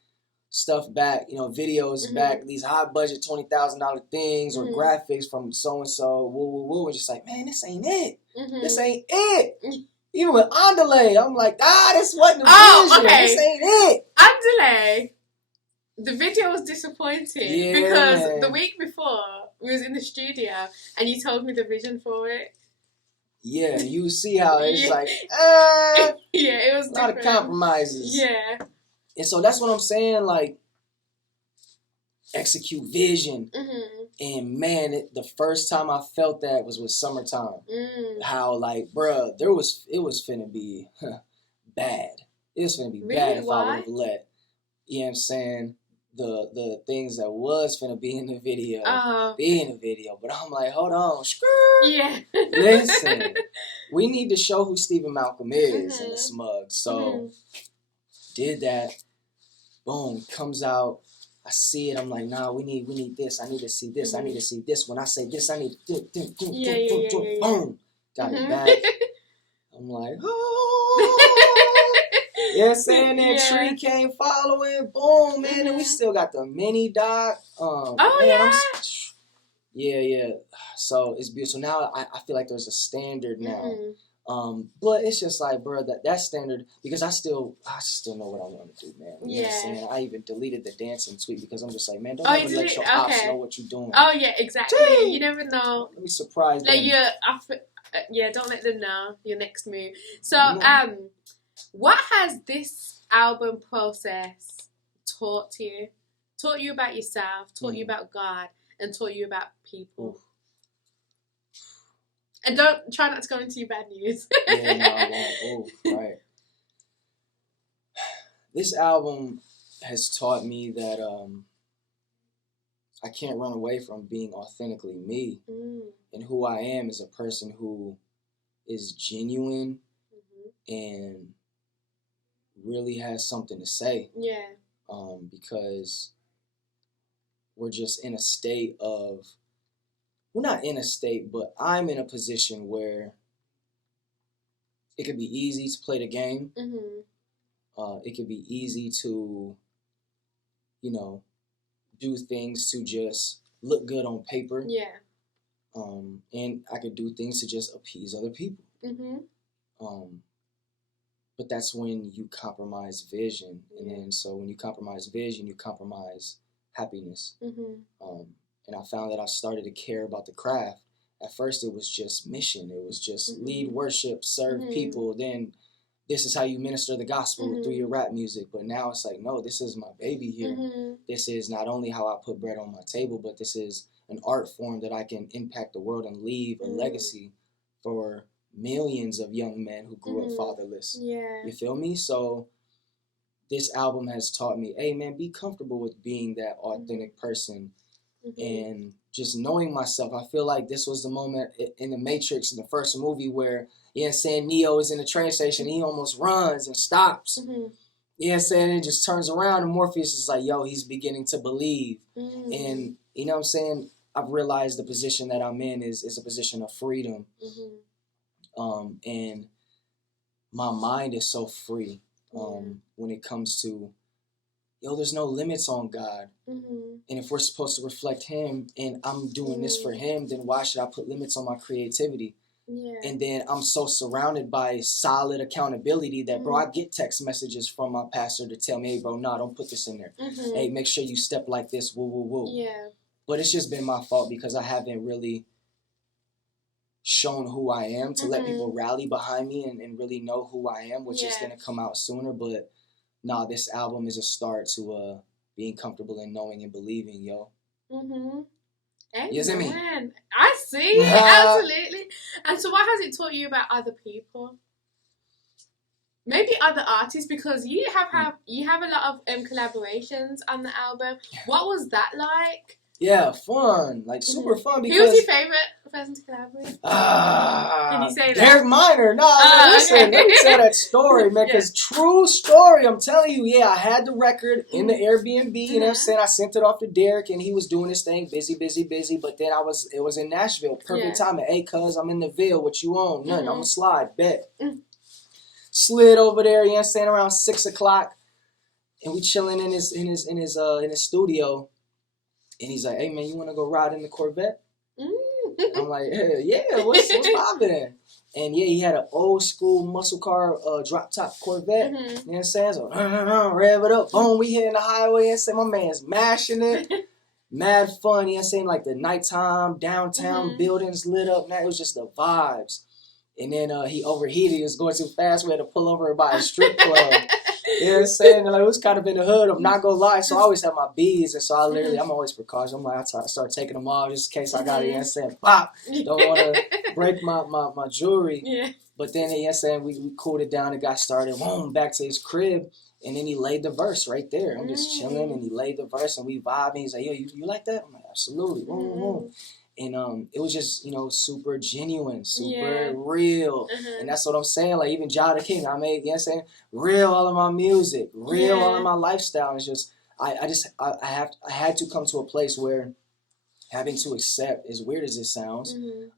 stuff back, you know, videos back, these high budget $20,000 things or graphics from so and so, and just like, man, this ain't it. This ain't it. Even with Andale, I'm like, this wasn't the vision. Okay. This ain't it. Andale, the video was disappointing because man. the week before we was in the studio and you told me the vision for it. Yeah, you see how it's like, yeah, it was a lot of compromises. Yeah. And so that's what I'm saying, like, execute vision. And man, the first time I felt that was with Summertime. How, like, bruh, it was finna be bad. It was finna be bad if I would have let, you know what I'm saying, the things that was finna be in the video be in the video. But I'm like, hold on, yeah. Listen, we need to show who Steven Malcolm is in the smug. So did that. Boom, comes out. I see it. I'm like, nah, we need this. I need to see this. I need to see this. When I say this, I need to boom. Got it back. I'm like, oh. You know what I'm saying? That tree came following. Boom, man. And we still got the mini doc. Yeah. So it's beautiful. Now I feel like there's a standard now. But it's just like, bro, that standard, because I still know what I want to do, man. You know what I'm saying? I even deleted the dancing tweet because I'm just like, man, don't ever let your ops know what you're doing. Oh yeah, exactly. Dang. You never know. Let me surprise them. Don't let them know your next move. So, what has this album process taught you? Taught you about yourself, taught you about God, and taught you about people. And try not to go into your bad news. Yeah, no, I won't. Right. This album has taught me that I can't run away from being authentically me. And who I am is a person who is genuine and really has something to say. Yeah. Because we're just in a state of, we're not in a state, but I'm in a position where it could be easy to play the game. It could be easy to, you know, do things to just look good on paper. Yeah. And I could do things to just appease other people. But that's when you compromise vision. And then so when you compromise vision, you compromise happiness. And I found that I started to care about the craft. At first, it was just mission. It was just lead worship, serve people. Then this is how you minister the gospel through your rap music. But now it's like, no, this is my baby here. This is not only how I put bread on my table, but this is an art form that I can impact the world and leave a legacy for millions of young men who grew up fatherless. Yeah. You feel me? So this album has taught me, hey, man, be comfortable with being that authentic person. And just knowing myself. I feel like this was the moment in the Matrix, in the first movie, where, you know what I'm saying, Neo is in the train station, he almost runs and stops. You know what I'm saying, and just turns around, and Morpheus is like, yo, he's beginning to believe. And, you know what I'm saying, I've realized the position that I'm in is a position of freedom. And my mind is so free when it comes to, yo, there's no limits on God. And if we're supposed to reflect him and I'm doing this for him, then why should I put limits on my creativity? And then I'm so surrounded by solid accountability that, bro, I get text messages from my pastor to tell me, hey, bro, don't put this in there. Hey, make sure you step like this, woo, woo, woo. Yeah. But it's just been my fault because I haven't really shown who I am to let people rally behind me and really know who I am, which is gonna come out sooner. But nah, this album is a start to being comfortable in knowing and believing, yo. You see me? I see it, absolutely. And so what has it taught you about other people? Maybe other artists, because you have a lot of collaborations on the album. What was that like? Yeah, fun, like super fun. Because who was your favorite person to collaborate? Can you say that? Derek Minor. No, listen, okay. Let me tell that story, man. Because true story, I'm telling you. Yeah, I had the record in the Airbnb. You know what I'm saying? I sent it off to Derek, and he was doing his thing, busy. But then it was in Nashville, perfect timing. Hey, cuz, I'm in the Ville. What you on? Nothing. I'm gonna slide. Bet. Slid over there. You know what I'm saying? Around 6 o'clock, and we chilling in his studio. And he's like, hey, man, you want to go ride in the Corvette? I'm like, yeah, what's poppin'? And yeah, he had an old school muscle car drop top Corvette. You know what I'm saying? So, rev it up. Boom, we hitting the highway. And say, my man's mashing it. Mad fun. You know what I'm saying? Like the nighttime, downtown buildings lit up. Now it was just the vibes. And then he overheated. He was going too fast. We had to pull over by a strip club. You know what I'm saying? Like, it was kind of in the hood. I'm not gonna lie. So I always have my beads, and so I'm always precautious. I'm like, I start taking them off just in case I got it. You know what I'm saying? Pop! Don't want to break my jewelry. Yeah. But then, you know what I'm saying, we cooled it down and got started. Boom, back to his crib. And then he laid the verse right there. I'm just chilling, and he laid the verse, and we vibing. He's like, yo, you like that? I'm like, absolutely. Boom, boom. And it was just, super genuine, super real. And that's what I'm saying. Like, even Jada King, I made, you know what I'm saying, real all of my music, real all of my lifestyle. And it's just, I had to come to a place where having to accept, as weird as it sounds,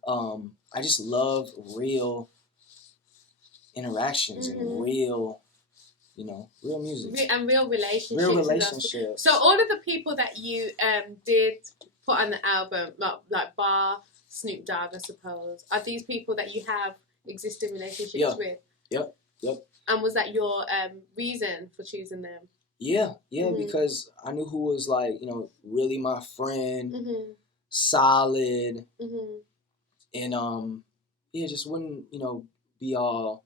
I just love real interactions and real, real music. And real relationships. Real relationships. So all of the people that you did put on the album, like Bar, Snoop Dogg, I suppose, are these people that you have existing relationships with? Yep. And was that your reason for choosing them? Yeah, because I knew who was like, really my friend, solid, and just wouldn't, be all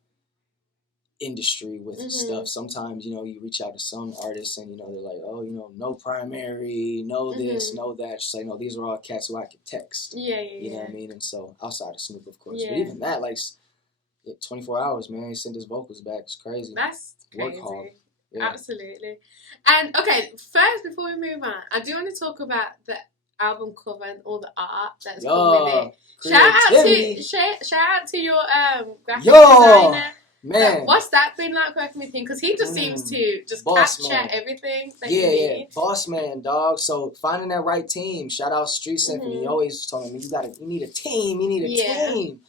industry with stuff. Sometimes, you reach out to some artists and, they're like, oh, no primary, no this, no that. Just like, no, these are all cats who I can text. You know what I mean? And so, outside of Snoop, of course. But even that, like, 24 hours, man, he sent his vocals back. It's crazy. That's crazy. Work hard. Yeah. Absolutely. And, okay, first, before we move on, I do want to talk about the album cover and all the art that's come with it. Shout out to your graphic designer. Man, what's that been like working with him? Because he just seems to just capture everything that you need. Boss man, dog. So finding that right team. Shout out Street Symphony. He always told me, you need a team. You need a team.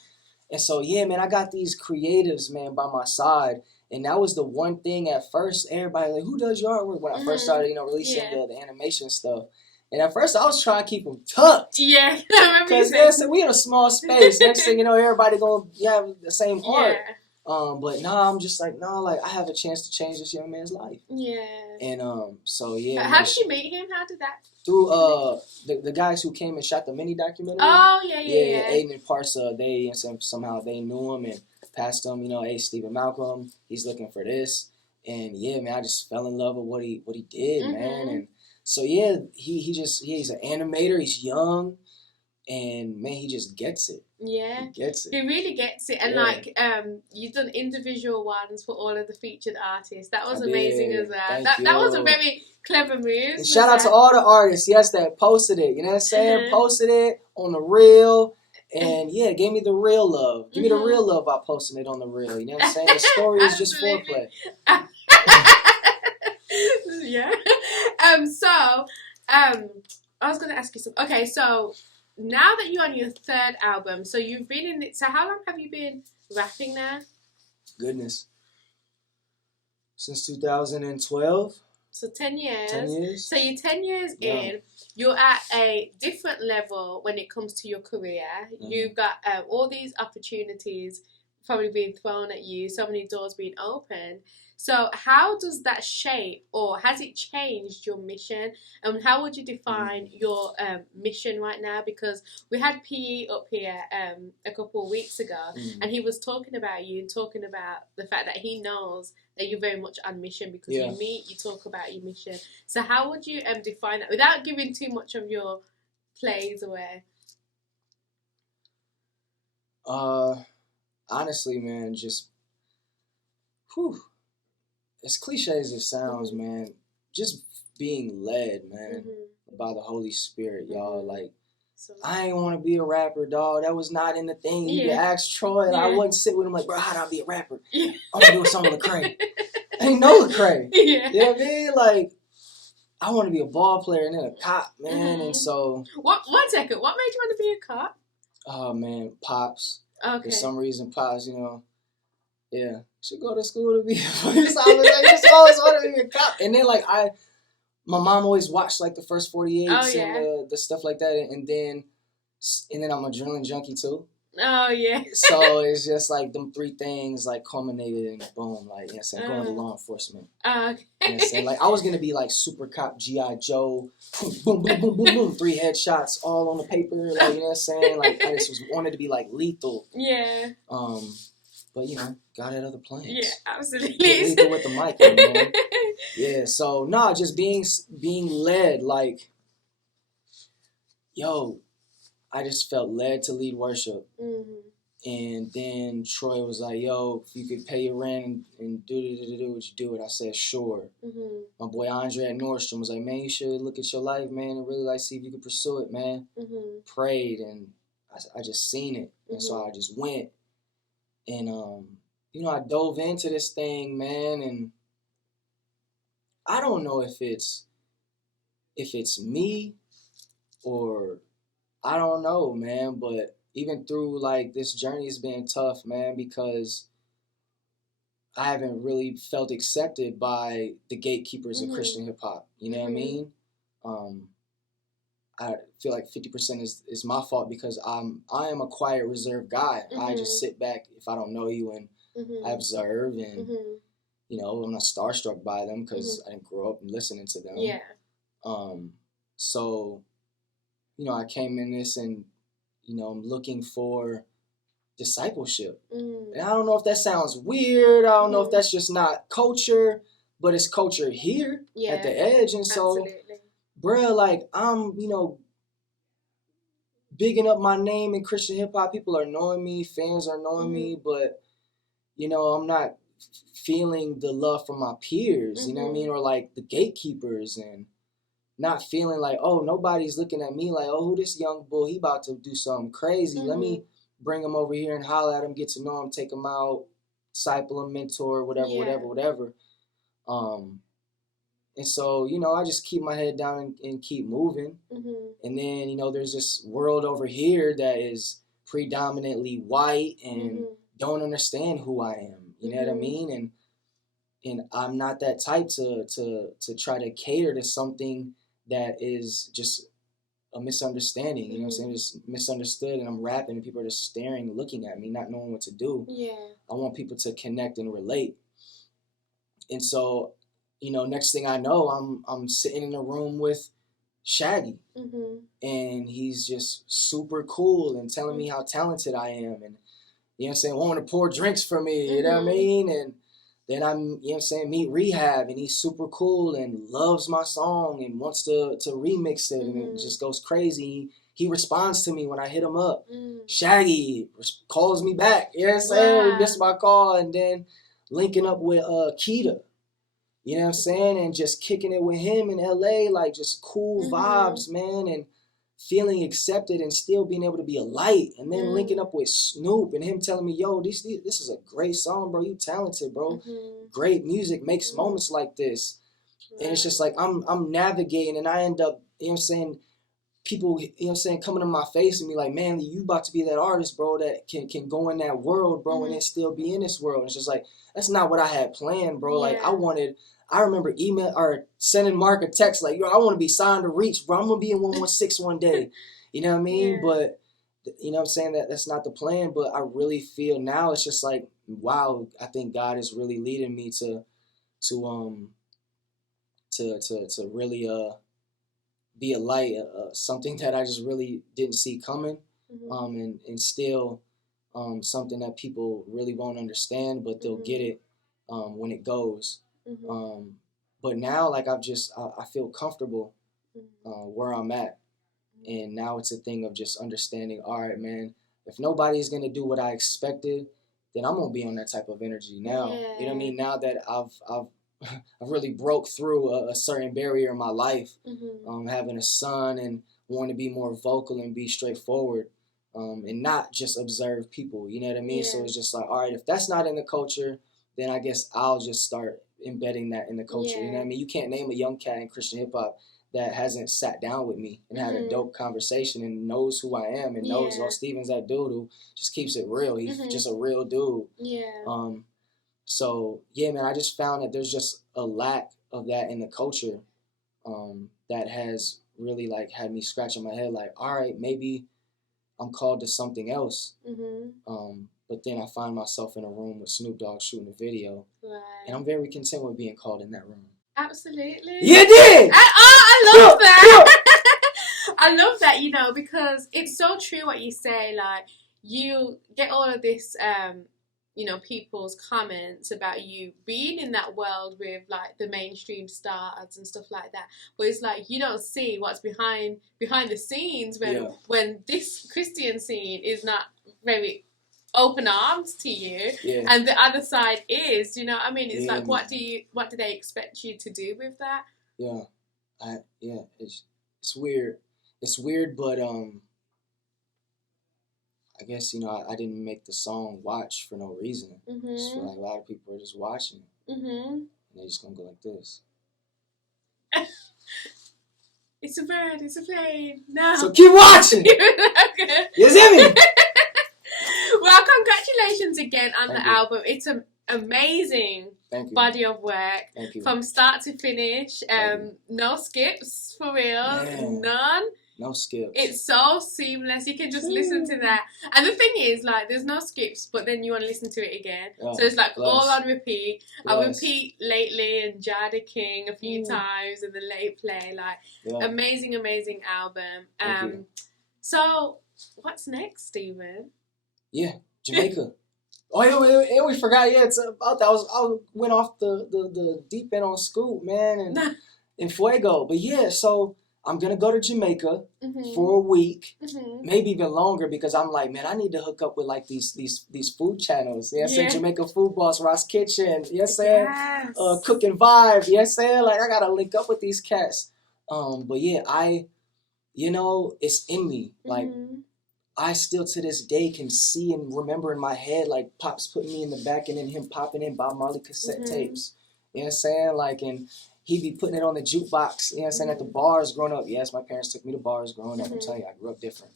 And so man, I got these creatives, man, by my side. And that was the one thing at first, everybody like, who does your artwork? When I first started, releasing the animation stuff. And at first, I was trying to keep them tucked. Yeah, I remember you saying. We in a small space. Next thing you know, everybody gonna have the same art. But I'm just like, I have a chance to change this young man's life. Yeah. And so how did you meet him? How did that? Through the guys who came and shot the mini documentary. Oh yeah. Aiden and Parsa, they somehow they knew him and passed him. Hey, Steven Malcolm, he's looking for this, and man, I just fell in love with what he did, man. And so he's an animator. He's young. And man, he just gets it. Yeah, he gets it. He really gets it. And like, you've done individual ones for all of the featured artists. That was amazing as well. That was a very clever move. And shout out to all the artists, that posted it. You know what I'm saying? Posted it on the reel. And gave me the real love. Give me the real love by posting it on the reel. You know what I'm saying? The story is just foreplay. I was gonna ask you something. Okay, so now that you're on your third album, so you've been in it. So how long have you been rapping now? Goodness. Since 2012. So 10 years. 10 years. So you're 10 years in. You're at a different level when it comes to your career. You've got all these opportunities probably being thrown at you. So many doors being opened. So how does that shape, or has it changed your mission? And how would you define your mission right now? Because we had PE up here a couple of weeks ago, and he was talking about you and talking about the fact that he knows that you're very much on mission, because you meet, you talk about your mission. So how would you define that without giving too much of your plays away? Honestly, man, just, as cliche as it sounds, man, just being led, man, by the Holy Spirit, y'all. Like, I ain't want to be a rapper, dog. That was not in the thing. You could ask Troy, and I wouldn't sit with him like, bro, how do I be a rapper? I want to do a song with Lecrae. I ain't know Lecrae. You know what I mean? Like, I want to be a ball player and then a cop, man. And so... One second. What made you want to be a cop? Oh, man, Pops. Okay. For some reason, Pops, you know, should go to school to be a police officer. I just always wanted to be a cop. And then, like, my mom always watched, like, the first 48s and the stuff like that. And then I'm a adrenaline junkie, too. Oh, yeah. So it's just, like, them three things, like, culminated and boom, like, going to law enforcement. Okay. Like, I was going to be, like, super cop, G.I. Joe, boom, boom, boom, boom, boom, 3 headshots all on the paper, like, you know what I'm saying? Like, I just wanted to be, like, lethal. Yeah. But, you know, God had other plans. Yeah, absolutely. Lethal with the mic, man. Yeah, so, just being led, like, yo, I just felt led to lead worship. And then Troy was like, yo, if you could pay your rent and do would you do it? I said, sure. My boy Andre at Nordstrom was like, man, you should look at your life, man, and really, like, see if you could pursue it, man. Prayed, and I just seen it. And so I just went. And, you know, I dove into this thing, man, and I don't know if it's me or I don't know, man, but even through, like, this journey has been tough, man, because I haven't really felt accepted by the gatekeepers of Christian hip-hop, you know what I mean? I feel like 50% is my fault because I am a quiet, reserved guy. I just sit back if I don't know you and I observe and, you know, I'm not starstruck by them because I didn't grow up listening to them. Yeah. So, you know, I came in this and, you know, I'm looking for discipleship. And I don't know if that sounds weird. I don't know if that's just not culture, but it's culture here at the edge. And so, bruh, like, I'm, you know, bigging up my name in Christian hip-hop. People are knowing me. Fans are knowing me. But, you know, I'm not feeling the love from my peers, you know what I mean? Or, like, the gatekeepers, and not feeling like, oh, nobody's looking at me like, oh, who this young bull, he about to do something crazy. Let me bring him over here and holler at him, get to know him, take him out, disciple him, mentor, whatever. And so, you know, I just keep my head down and keep moving. And then, you know, there's this world over here that is predominantly white and don't understand who I am. You know what I mean? And I'm not that type to try to cater to something that is just a misunderstanding. You know what I'm saying? Just misunderstood, and I'm rapping and people are just staring, looking at me, not knowing what to do. Yeah. I want people to connect and relate. And so, you know, next thing I know, I'm sitting in a room with Shaggy, and he's just super cool and telling me how talented I am, and, you know what I'm saying, wanting to pour drinks for me, you know what I mean? And then I'm, you know what I'm saying, meet Rehab, and he's super cool and loves my song and wants to remix it, and it just goes crazy. He responds to me when I hit him up. Shaggy calls me back, you know what I'm saying? Wow. Missed my call, and then linking up with Keita. You know what I'm saying? And just kicking it with him in LA, like, just cool vibes, man, and feeling accepted and still being able to be a light. And then linking up with Snoop and him telling me, yo, this is a great song, bro. You talented, bro. Great music makes moments like this. And it's just like I'm navigating, and I end up, you know what I'm saying, people, you know what I'm saying, coming to my face and be like, man, you about to be that artist, bro, that can go in that world, bro, and then still be in this world. And it's just like, that's not what I had planned, bro. Like, I remember email or sending Mark a text like, yo, I want to be signed to Reach, bro. I'm going to be in 116 one day. You know what I mean? But, you know what I'm saying, that's not the plan. But I really feel now it's just like, wow, I think God is really leading me to to really be a light, something that I just really didn't see coming, and instill something that people really won't understand, but they'll get it when it goes. But now, like, I feel comfortable where I'm at, and now it's a thing of just understanding. All right, man. If nobody's gonna do what I expected, then I'm gonna be on that type of energy now. Yeah. You know what I mean? Now that I've really broke through a certain barrier in my life, having a son and wanting to be more vocal and be straightforward, and not just observe people. You know what I mean? Yeah. So it's just like, all right, if that's not in the culture, then I guess I'll just start embedding that in the culture. Yeah. You know what I mean? You can't name a young cat in Christian hip hop that hasn't sat down with me and had a dope conversation and knows who I am and knows, oh, Steven's that dude who just keeps it real. He's just a real dude. Yeah. So yeah, man, I just found that there's just a lack of that in the culture, that has really like had me scratching my head like, all right, maybe I'm called to something else. But then I find myself in a room with Snoop Dogg shooting a video, and I'm very content with being called in that room. Absolutely. You did! I love that. I love that, you know, because it's so true what you say. Like, you get all of this, you know, people's comments about you being in that world with, like, the mainstream stars and stuff like that. But it's like, you don't see what's behind the scenes when this Christian scene is not very open arms to you, and the other side is, you know what I mean? It's like, what do they expect you to do with that? It's weird. It's weird, but I guess, you know, I didn't make the song Watch for no reason. I just feel like a lot of people are just watching it, and they're just gonna go like this. It's a bird, it's a plane. No. So keep watching. Okay. You see me? Well, congratulations again on the album. It's an amazing body of work. Thank you. From start to finish. No skips, for real. Man. None. No skips. It's so seamless. You can just listen to that. And the thing is, like, there's no skips, but then you want to listen to it again. Oh, so it's like all on repeat. I Bless. repeat Lately and Jada King a few times and the Late Play. Like, amazing, amazing album. So, what's next, Steven? Yeah, Jamaica. Oh, we forgot. Yeah, it's about that. I went off the deep end on Scoop, man, and in Fuego. But yeah, so I'm gonna go to Jamaica for a week, maybe even longer, because I'm like, man, I need to hook up with like these food channels. You know what I'm saying? Jamaica Food Boss, Ross Kitchen. You know what I'm saying? Yes. Cooking Vibe. You know what I'm saying? Like, I gotta link up with these cats. But yeah, you know, it's in me. Like, I still to this day can see and remember in my head, like, Pops putting me in the back and then him popping in Bob Marley cassette tapes. You know what I'm saying? Like, and he'd be putting it on the jukebox, you know what I'm saying, at the bars growing up. Yes, my parents took me to bars growing up. I'm telling you, I grew up different.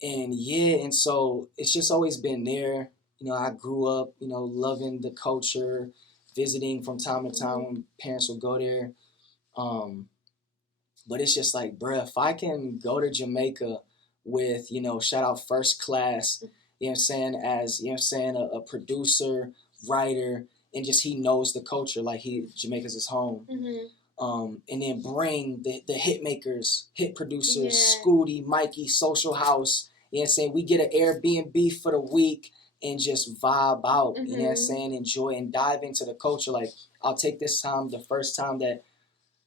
And so it's just always been there. You know, I grew up, you know, loving the culture, visiting from time to time when parents would go there. But it's just like, bruh, if I can go to Jamaica with, you know, shout out First Class, you know what I'm saying, as, you know what I'm saying, a producer, writer, and just he knows the culture, like Jamaica's his home. And then bring the hit makers, hit producers, Scooty, Mikey, Social House, you know what I'm saying, we get an Airbnb for the week and just vibe out, you know what I'm saying, enjoy and dive into the culture. Like, I'll take this time, the first time that,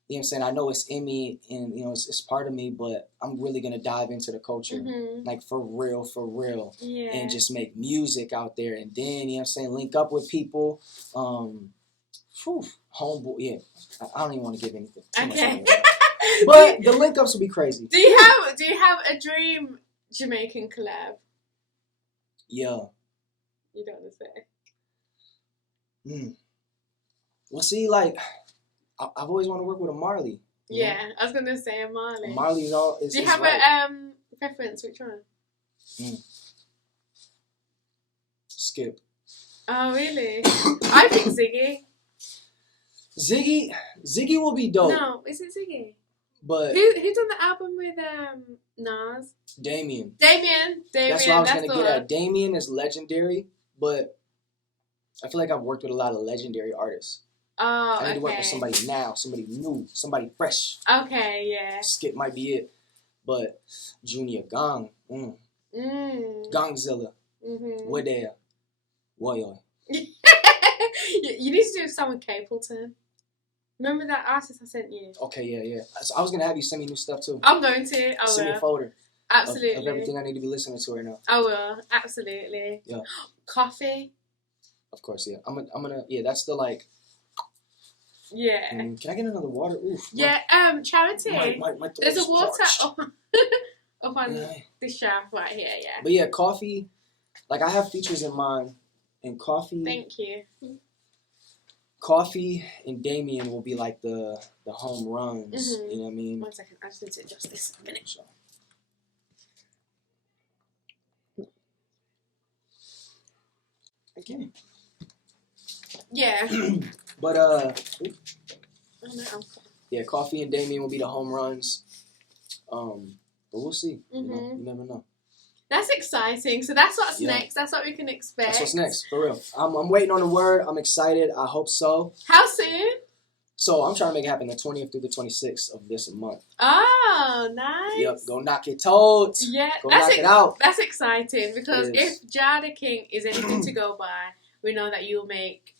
you know what I'm saying, I know it's in me and, you know, it's part of me, but I'm really going to dive into the culture, like, for real, and just make music out there. And then, you know what I'm saying, link up with people. Homeboy, yeah. I don't even want to give anything too much away. But the link ups will be crazy. Do you have a dream Jamaican collab? Yeah. You don't want to say. Well, see, like, I've always wanted to work with a Marley. Yeah, I was gonna say a Marley. Marley's all. Do you have a preference? Which one? Skip. Oh, really? I think Ziggy. Ziggy will be dope. No, is it Ziggy? But who's on the album with Nas? Damien. Damien. That's what I was gonna get at. Damien is legendary, but I feel like I've worked with a lot of legendary artists. Oh, I need to work with somebody now, somebody new, somebody fresh. Okay, yeah. Skip might be it, but Junior Gang, Gangzilla, Wadea, Woyo. You need to do some with Capleton. Remember that artist I sent you? Okay, yeah. So I was gonna have you send me new stuff too. I'm going to. Send me a folder. Absolutely. Of everything I need to be listening to right now. I will. Absolutely. Yeah. Coffee. Of course, yeah. I'm gonna. Yeah, that's the like. Yeah. Can I get another water? Oof. Yeah. Charity. My There's a water parched. up on the shelf right here. Yeah. But yeah, coffee. Like I have features in mind, and coffee. Thank you. Coffee and Damien will be like the home runs. You know what I mean? 1 second. I just need to adjust this a minute. So. Okay. Yeah. But Oh, no. yeah, Coffee and Damien will be the home runs. But we'll see. You know, you never know. That's exciting. So that's what's next. That's what we can expect. That's what's next, for real. I'm waiting on the word. I'm excited. I hope so. How soon? So I'm trying to make it happen the 20th through the 26th of this month. Oh, nice. Yep, go knock it toads. Yeah, go knock it out. That's exciting because if Jada King is anything to go by, we know that you'll make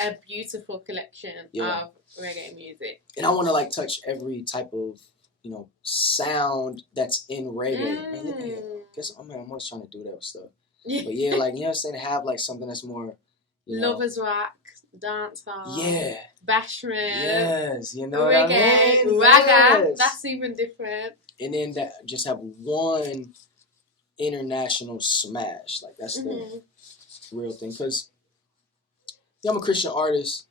a beautiful collection of reggae music. And I want to like touch every type of, you know, sound that's in reggae. Man, look at I'm always trying to do that stuff. But yeah, like, you know what I'm saying? Have like something that's more, you know. Lovers Rock, dancehall. Yeah. Bashment. Yes, you know reggae, what I mean? Raga. Yes. That's even different. And then that just have one international smash. Like that's the real thing. Because yeah, I'm a Christian artist.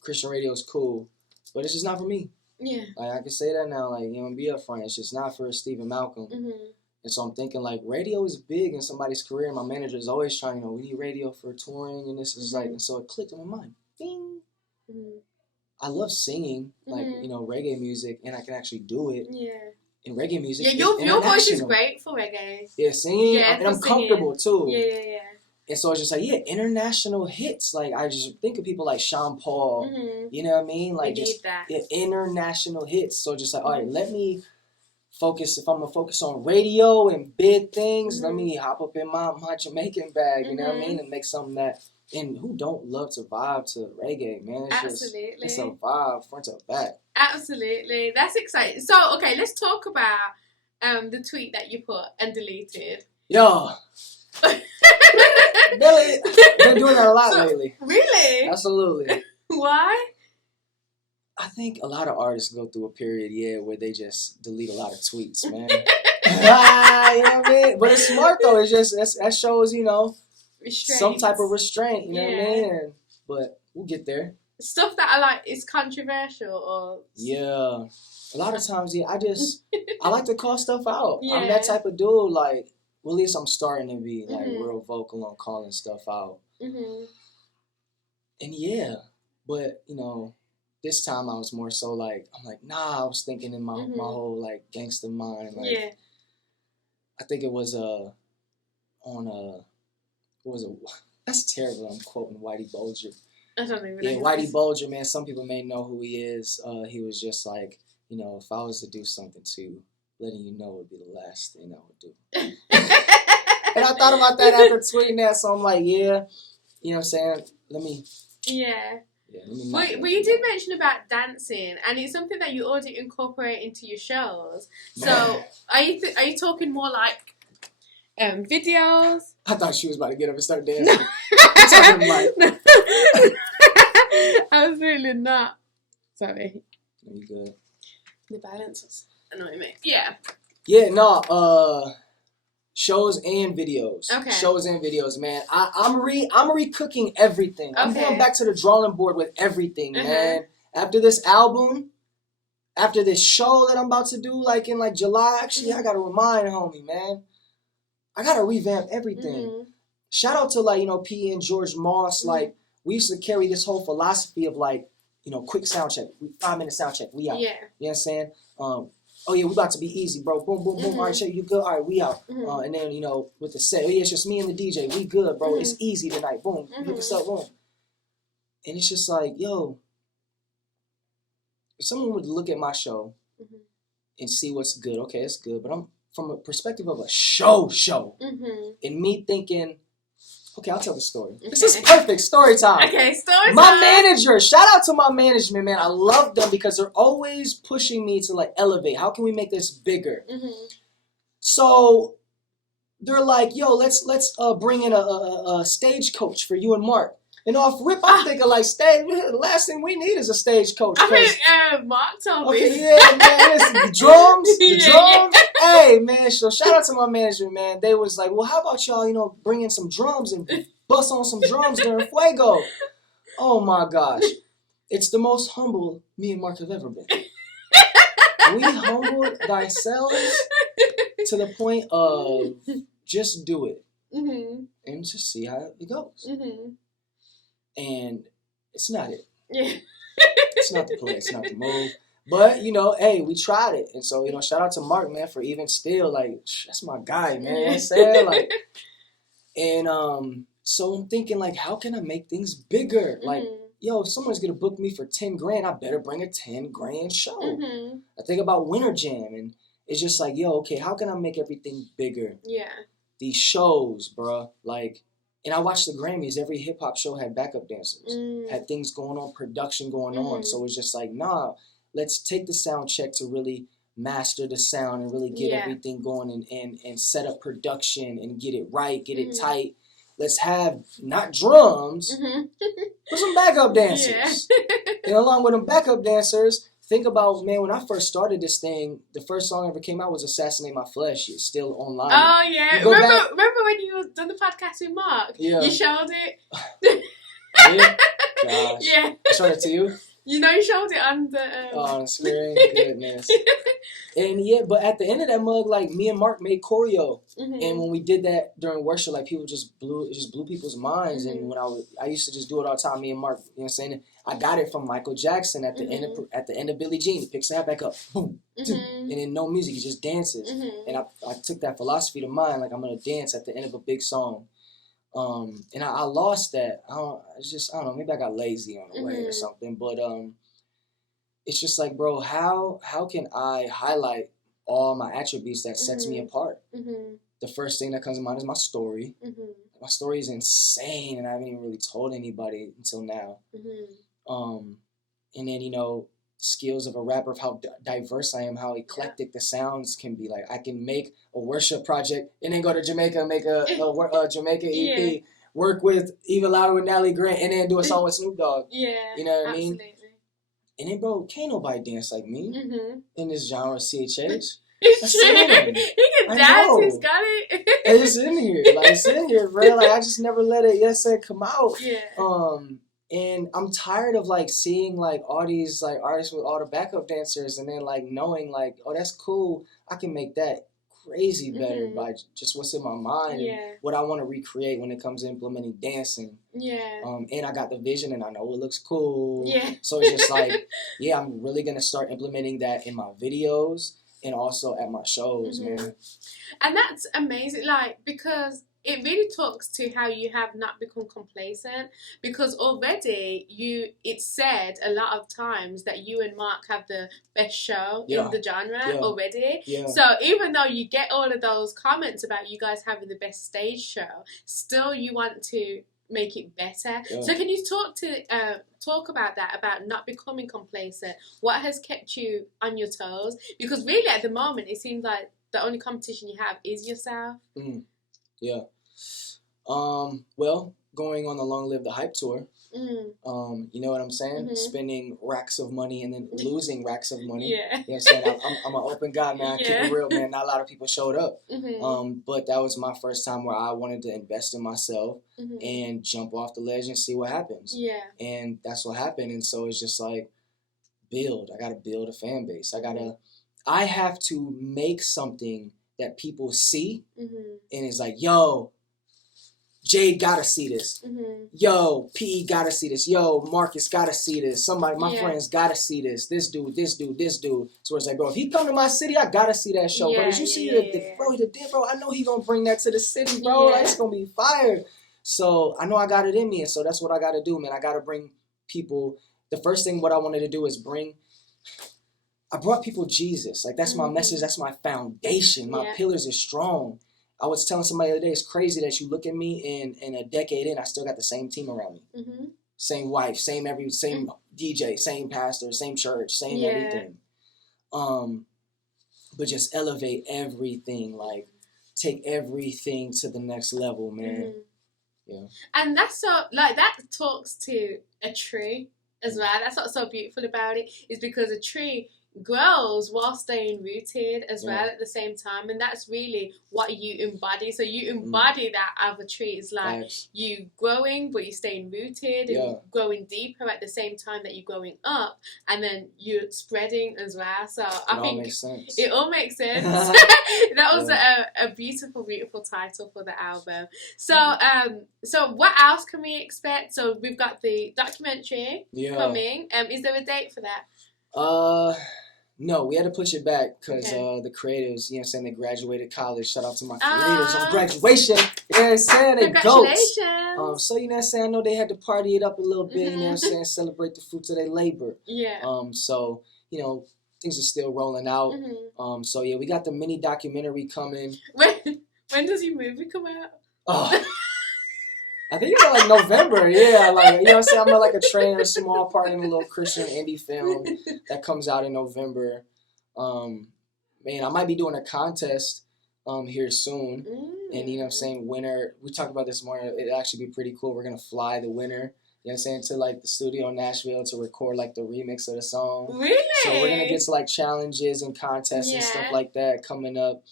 Christian radio is cool, but it's just not for me. Yeah. Like I can say that now. Like, you know, be upfront. It's just not for Steven Malcolm. And so I'm thinking like radio is big in somebody's career. My manager is always trying, you know, we need radio for touring and this is like, and so it clicked in my mind. Bing. I love singing, like, you know, reggae music, and I can actually do it. Yeah. In reggae music. Yeah, your voice is great for reggae. Yeah, singing. Yeah, and I'm comfortable too. Yeah. And so it's just like, international hits. Like, I just think of people like Sean Paul. You know what I mean? Like, just international hits. So just like, all right, let me focus. If I'm going to focus on radio and big things, let me hop up in my Jamaican bag, you know what I mean? And make something that, and who don't love to vibe to reggae, man? It's a vibe, front to back. Absolutely. That's exciting. So, okay, let's talk about the tweet that you put and deleted. Yo. Billy, been doing that a lot lately. Really? Absolutely. Why? I think a lot of artists go through a period, where they just delete a lot of tweets, man. You know what I mean? But it's smart though. It's just that shows, you know, some type of restraint. You know what I mean? But we'll get there. Stuff that I like is controversial, or yeah, a lot of times, I like to call stuff out. I'm that type of dude, like. Well, at least I'm starting to be like real vocal on calling stuff out. And yeah, but you know, this time I was more so like, I'm like, nah, I was thinking in my whole like gangster mind. Like, I think it was that's terrible. I'm quoting Whitey Bulger. I don't even know. Yeah, Whitey Bulger, man. Some people may know who he is. He was just like, you know, if I was to do something to letting you know would be the last thing I would do. And I thought about that after tweeting that, so I'm like, yeah, you know what I'm saying? Let me. Yeah. But you did mention about dancing, and it's something that you already incorporate into your shows. So are you talking more like videos? I thought she was about to get up and start dancing. Talking like. Absolutely not. Sorry. No, you good. The balance is annoying me. Yeah. Yeah, no, shows and videos. Okay. Shows and videos, man. I'm re-cooking everything. I'm going back to the drawing board with everything, man. After this album, after this show that I'm about to do, like in like July, actually, I gotta remind homie, man. I gotta revamp everything. Shout out to like, you know, P and George Moss. Like, we used to carry this whole philosophy of like, you know, quick sound check. 5-minute sound check. We out. Yeah. You know what I'm saying? oh yeah, we about to be easy, bro. Boom, boom, boom. All right, Shay, you good? All right, we out. And then, with the set, oh yeah, it's just me and the DJ. We good, bro. It's easy tonight. Boom. Hook us up, boom. And it's just like, yo, if someone would look at my show and see what's good, okay, it's good. But I'm from a perspective of a show. And me thinking, okay, I'll tell the story. Okay. This is perfect story time. Okay, story time. My manager, shout out to my management, man. I love them because they're always pushing me to like elevate. How can we make this bigger? So they're like, yo, let's bring in a stage coach for you and Mark. And off rip, I'm thinking like, the last thing we need is a stage coach. I mean, Mark told me. Okay, yeah, man, the drums. Hey, man, so shout out to my management, man. They was like, well, how about y'all, bring in some drums and bust on some drums during Fuego. Oh, my gosh. It's the most humble me and Mark have ever been. We humbled ourselves to the point of just do it. And just see how it goes. And it's not it. Yeah. It's not the play. It's not the move. But, hey, we tried it. And so, shout out to Mark, man, for even still, like, that's my guy, man. You know what I'm saying? Like, and so I'm thinking, like, how can I make things bigger? Like, yo, if someone's going to book me for 10 grand, I better bring a 10 grand show. I think about Winter Jam, and it's just like, yo, okay, how can I make everything bigger? Yeah. These shows, bruh, like, and I watched the Grammys. Every hip-hop show had backup dancers, had things going on, production going on. So it's just like, nah, let's take the sound check to really master the sound and really get everything going and set up production and get it right, get it tight. Let's have not drums, but some backup dancers. And along with them backup dancers, think about, man, when I first started this thing, the first song ever came out was Assassinate My Flesh. It's still online. Oh, yeah. Remember when you done the podcast with Mark? Yeah. You showed it? Yeah? Gosh. Yeah. I showed it to you? You showed it on the... on the screen? Goodness. And yeah, but at the end of that mug, like, me and Mark made choreo. And when we did that during worship, like, people just blew people's minds. And when I used to just do it all the time, me and Mark, you know what I'm saying? I got it from Michael Jackson at the end of Billie Jean. He picks the hat back up, boom, and then no music, he just dances. And I took that philosophy to mind, like, I'm gonna dance at the end of a big song. And I lost that. I don't know, maybe I got lazy on the way or something. But it's just like, bro, how can I highlight all my attributes that sets me apart? The first thing that comes to mind is my story. My story is insane, and I haven't even really told anybody until now. And then, skills of a rapper, of how diverse I am, how eclectic the sounds can be. Like, I can make a worship project and then go to Jamaica and make a Jamaica EP, work with Even Louder with Natalie Grant, and then do a song with Snoop Dogg. Yeah, you know what I mean? Absolutely. And then, bro, can't nobody dance like me in this genre, CHH. It's true. He can dance. He's got it. It's in here. Like, it's in here, bro. Like, I just never let it, come out. Yeah. And I'm tired of, like, seeing, like, all these, like, artists with all the backup dancers and then, like, knowing, like, oh, that's cool. I can make that crazy better by just what's in my mind and what I want to recreate when it comes to implementing dancing. Yeah. And I got the vision and I know it looks cool. Yeah. So it's just like, I'm really going to start implementing that in my videos and also at my shows, man. And that's amazing, like, because it really talks to how you have not become complacent, because already it's said a lot of times that you and Mark have the best show in the genre already. Yeah. So even though you get all of those comments about you guys having the best stage show, still you want to make it better. Yeah. So can you talk about that, about not becoming complacent? What has kept you on your toes? Because really at the moment it seems like the only competition you have is yourself. Yeah. Well, going on the Long Live the Hype tour, you know what I'm saying? Spending racks of money and then losing racks of money. Yeah. You know what I'm saying? I'm an open guy, man. I keep it real, man. Not a lot of people showed up. But that was my first time where I wanted to invest in myself and jump off the ledge and see what happens. Yeah. And that's what happened. And so it's just like, I got to build a fan base. I have to make something that people see and it's like, yo, Jade gotta see this. Yo, P gotta see this. Yo, Marcus gotta see this. Somebody, my friends gotta see this. This dude. So it's like, bro, if he come to my city, I gotta see that show. But as you see bro, I know he gonna bring that to the city, bro. Like, it's gonna be fire. So I know I got it in me, and so that's what I gotta do, man. I gotta bring people. The first thing what I wanted to do is I brought people Jesus. Like, that's my message. That's my foundation. My pillars are strong. I was telling somebody the other day, it's crazy that you look at me and a decade in, I still got the same team around me. Same wife, same DJ, same pastor, same church, same everything. But just elevate everything, like take everything to the next level, man. Yeah. And that's so, like, that talks to a tree as well. That's what's so beautiful about it, is because a tree grows while staying rooted as well at the same time, and that's really what you embody. So you embody that of a tree. It's like you growing, but you're staying rooted and growing deeper at the same time that you're growing up, and then you're spreading as well. So I think it all makes sense. That was a beautiful title for the album. So so what else can we expect? So we've got the documentary coming. Is there a date for that? No, we had to push it back because the creatives, you know what I'm saying, they graduated college. Shout out to my creatives on graduation. You know what I'm saying? They goats. So, you know what I'm saying, I know they had to party it up a little bit, you know what I'm saying, celebrate the fruits of their labor. So, you know, things are still rolling out. So, yeah, we got the mini documentary coming. When does your movie come out? Oh. I think it's like November, like, you know what I'm saying? I'm like a trainer, a small part in a little Christian indie film that comes out in November. Man, I might be doing a contest here soon. And, you know what I'm saying, winner, we talked about this more, it'd actually be pretty cool. We're going to fly the winner, you know what I'm saying, to like the studio in Nashville to record like the remix of the song. Really? So we're going to get to like challenges and contests and stuff like that coming up.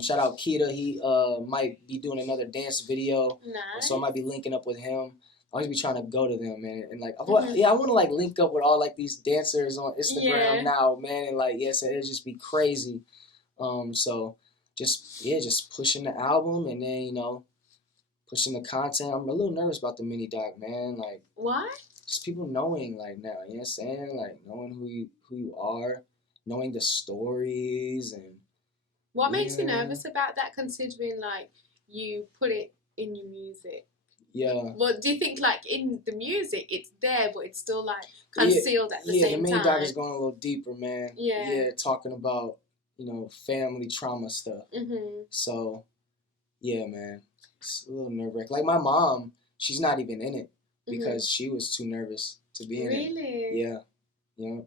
Shout out Keita. He might be doing another dance video. Nice. So I might be linking up with him. I always be trying to go to them, man. And like, I want to like link up with all like these dancers on Instagram now, man. And like, so it'd just be crazy. So just pushing the album and then, you know, pushing the content. I'm a little nervous about the mini doc, man. Like, what? Just people knowing, like, now, you know what I'm saying? Like, knowing who you are, knowing the stories and. What makes you nervous about that, considering like you put it in your music? Well, do you think like in the music it's there, but it's still like concealed at the same time? Yeah, the mini doc is going a little deeper, man. Talking about, you know, family trauma stuff. So, yeah, man, it's a little nerve-wracking. Like my mom, she's not even in it because she was too nervous to be in it. Really? Yeah, you know.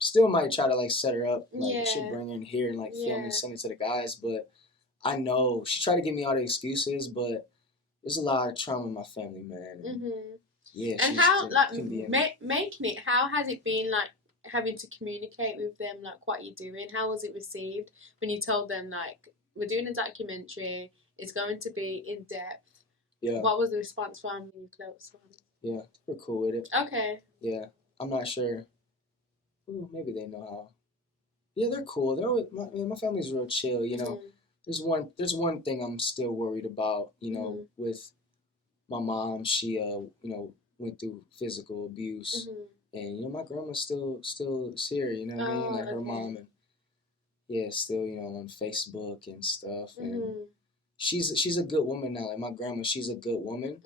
Still might try to like set her up, like we should bring her in here and like film and send it to the guys, but I know she tried to give me all the excuses, but there's a lot of trauma in my family, man. Yeah. And how like making it? How has it been like having to communicate with them like what you're doing? How was it received when you told them like we're doing a documentary? It's going to be in depth. Yeah. What was the response from your close ones? Yeah, we're cool with it. Okay. Yeah, I'm not sure. Ooh, maybe they know how. Yeah, they're cool. My family's real chill. You know, there's one thing I'm still worried about. You know, with my mom, she you know, went through physical abuse, and you know my grandma's still here. You know what I mean? Like her mom, and still, you know, on Facebook and stuff. And she's a good woman now. Like my grandma, she's a good woman.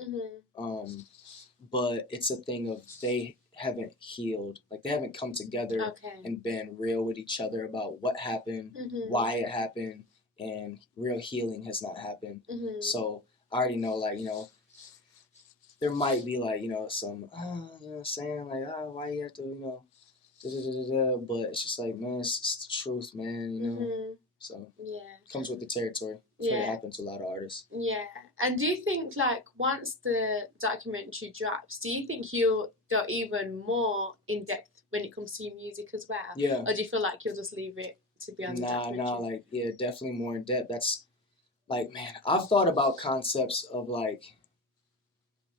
But it's a thing of they haven't healed, like they haven't come together and been real with each other about what happened, why it happened, and real healing has not happened. So I already know, like, you know, there might be like, you know, some you know what I'm saying, like, why you have to, you know, but it's just like, man, it's the truth, man, you know. So it comes with the territory. It's what happened to a lot of artists. Yeah. And do you think like once the documentary drops, do you think you'll go even more in depth when it comes to your music as well? Yeah. Or do you feel like you'll just leave it to be on the documentary? Like definitely more in depth. That's like, man, I've thought about concepts of like,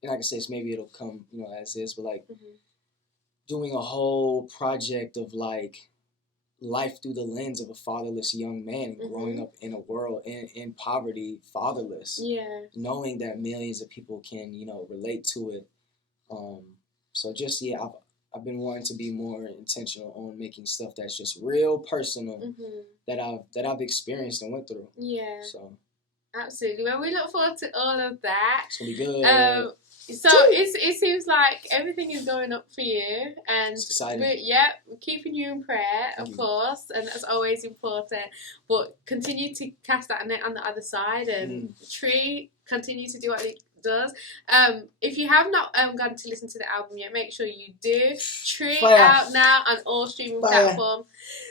and like I say, maybe it'll come, you know, as is, but like doing a whole project of like life through the lens of a fatherless young man growing up in a world in poverty, fatherless. Yeah. Knowing that millions of people can, you know, relate to it. So just, yeah, I've been wanting to be more intentional on making stuff that's just real personal that I've experienced and went through. Yeah. So absolutely. Well, we look forward to all of that. It's gonna be good. So it seems like everything is going up for you, and we're keeping you in prayer, of course, and that's always important. But continue to cast that net on the other side, and Tree continue to do what it does. If you have not gone to listen to the album yet, make sure you do. Tree out now on all streaming platforms.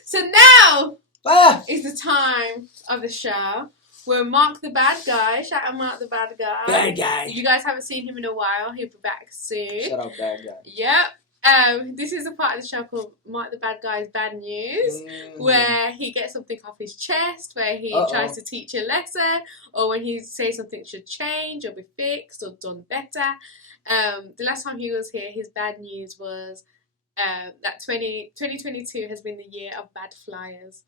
So now is the time of the show. We're Mark the Bad Guy. Shout out Mark the Bad Guy. Bad Guy. If you guys haven't seen him in a while, he'll be back soon. Shout out Bad Guy. Yep. This is a part of the show called Mark the Bad Guy's Bad News, where he gets something off his chest, where he tries to teach a lesson, or when he says something should change or be fixed or done better. The last time he was here, his bad news was that 2022 has been the year of bad flyers.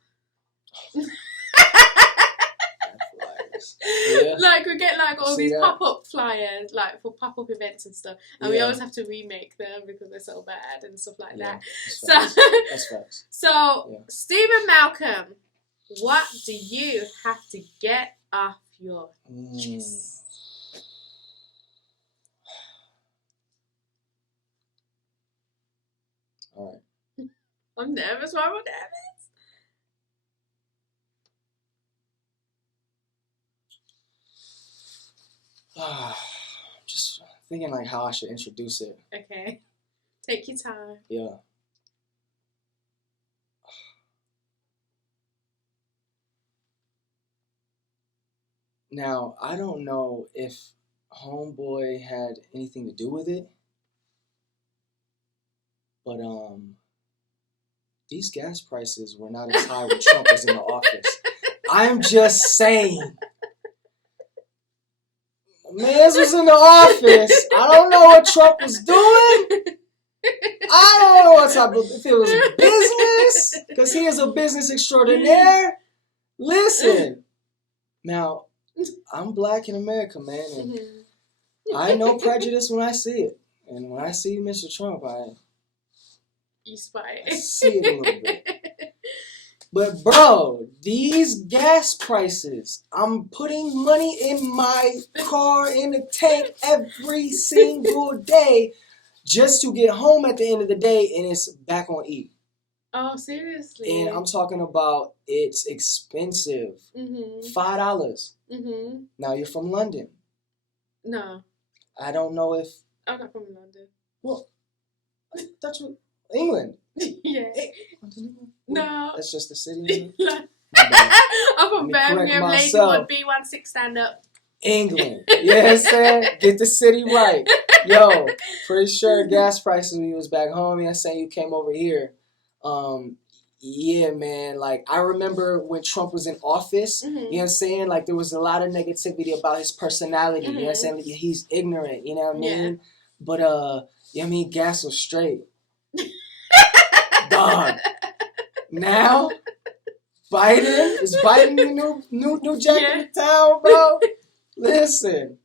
Yeah. Like we get like all these pop-up flyers like for pop-up events and stuff, and we always have to remake them because they're so bad and stuff like that. That's facts. So Steven Malcolm, what do you have to get off your chest? All right. I'm nervous. Why am I nervous? Just thinking like how I should introduce it. Okay. Take your time. Yeah. Now, I don't know if Homeboy had anything to do with it, but these gas prices were not as high when Trump was in the office. I'm just saying. Mans was in the office. I don't know what Trump was doing. I don't know what type of, if it was business, because he is a business extraordinaire. Listen, now, I'm black in America, man, and I know prejudice when I see it. And when I see Mr. Trump, you spy it. See it a little bit. But bro, these gas prices, I'm putting money in my car in the tank every single day just to get home at the end of the day, and it's back on E. Oh, seriously? And I'm talking about it's expensive. $5. Now you're from London. No. I don't know if... I'm not from London. Well, that's what... England. Yeah. No. That's just the city. I'm from Birmingham, Ladywood, B16, stand up. England. You know what I'm saying? Get the city right. Yo, pretty sure gas prices when you was back home, you know what I'm saying, you came over here. Yeah, man, like, I remember when Trump was in office, you know what I'm saying? Like, there was a lot of negativity about his personality, you know what I'm saying? Like, he's ignorant, you know what I mean? But, you know what I mean? Gas was straight. Dog. Now, Biden is Biden the new jack in the town, bro. Listen,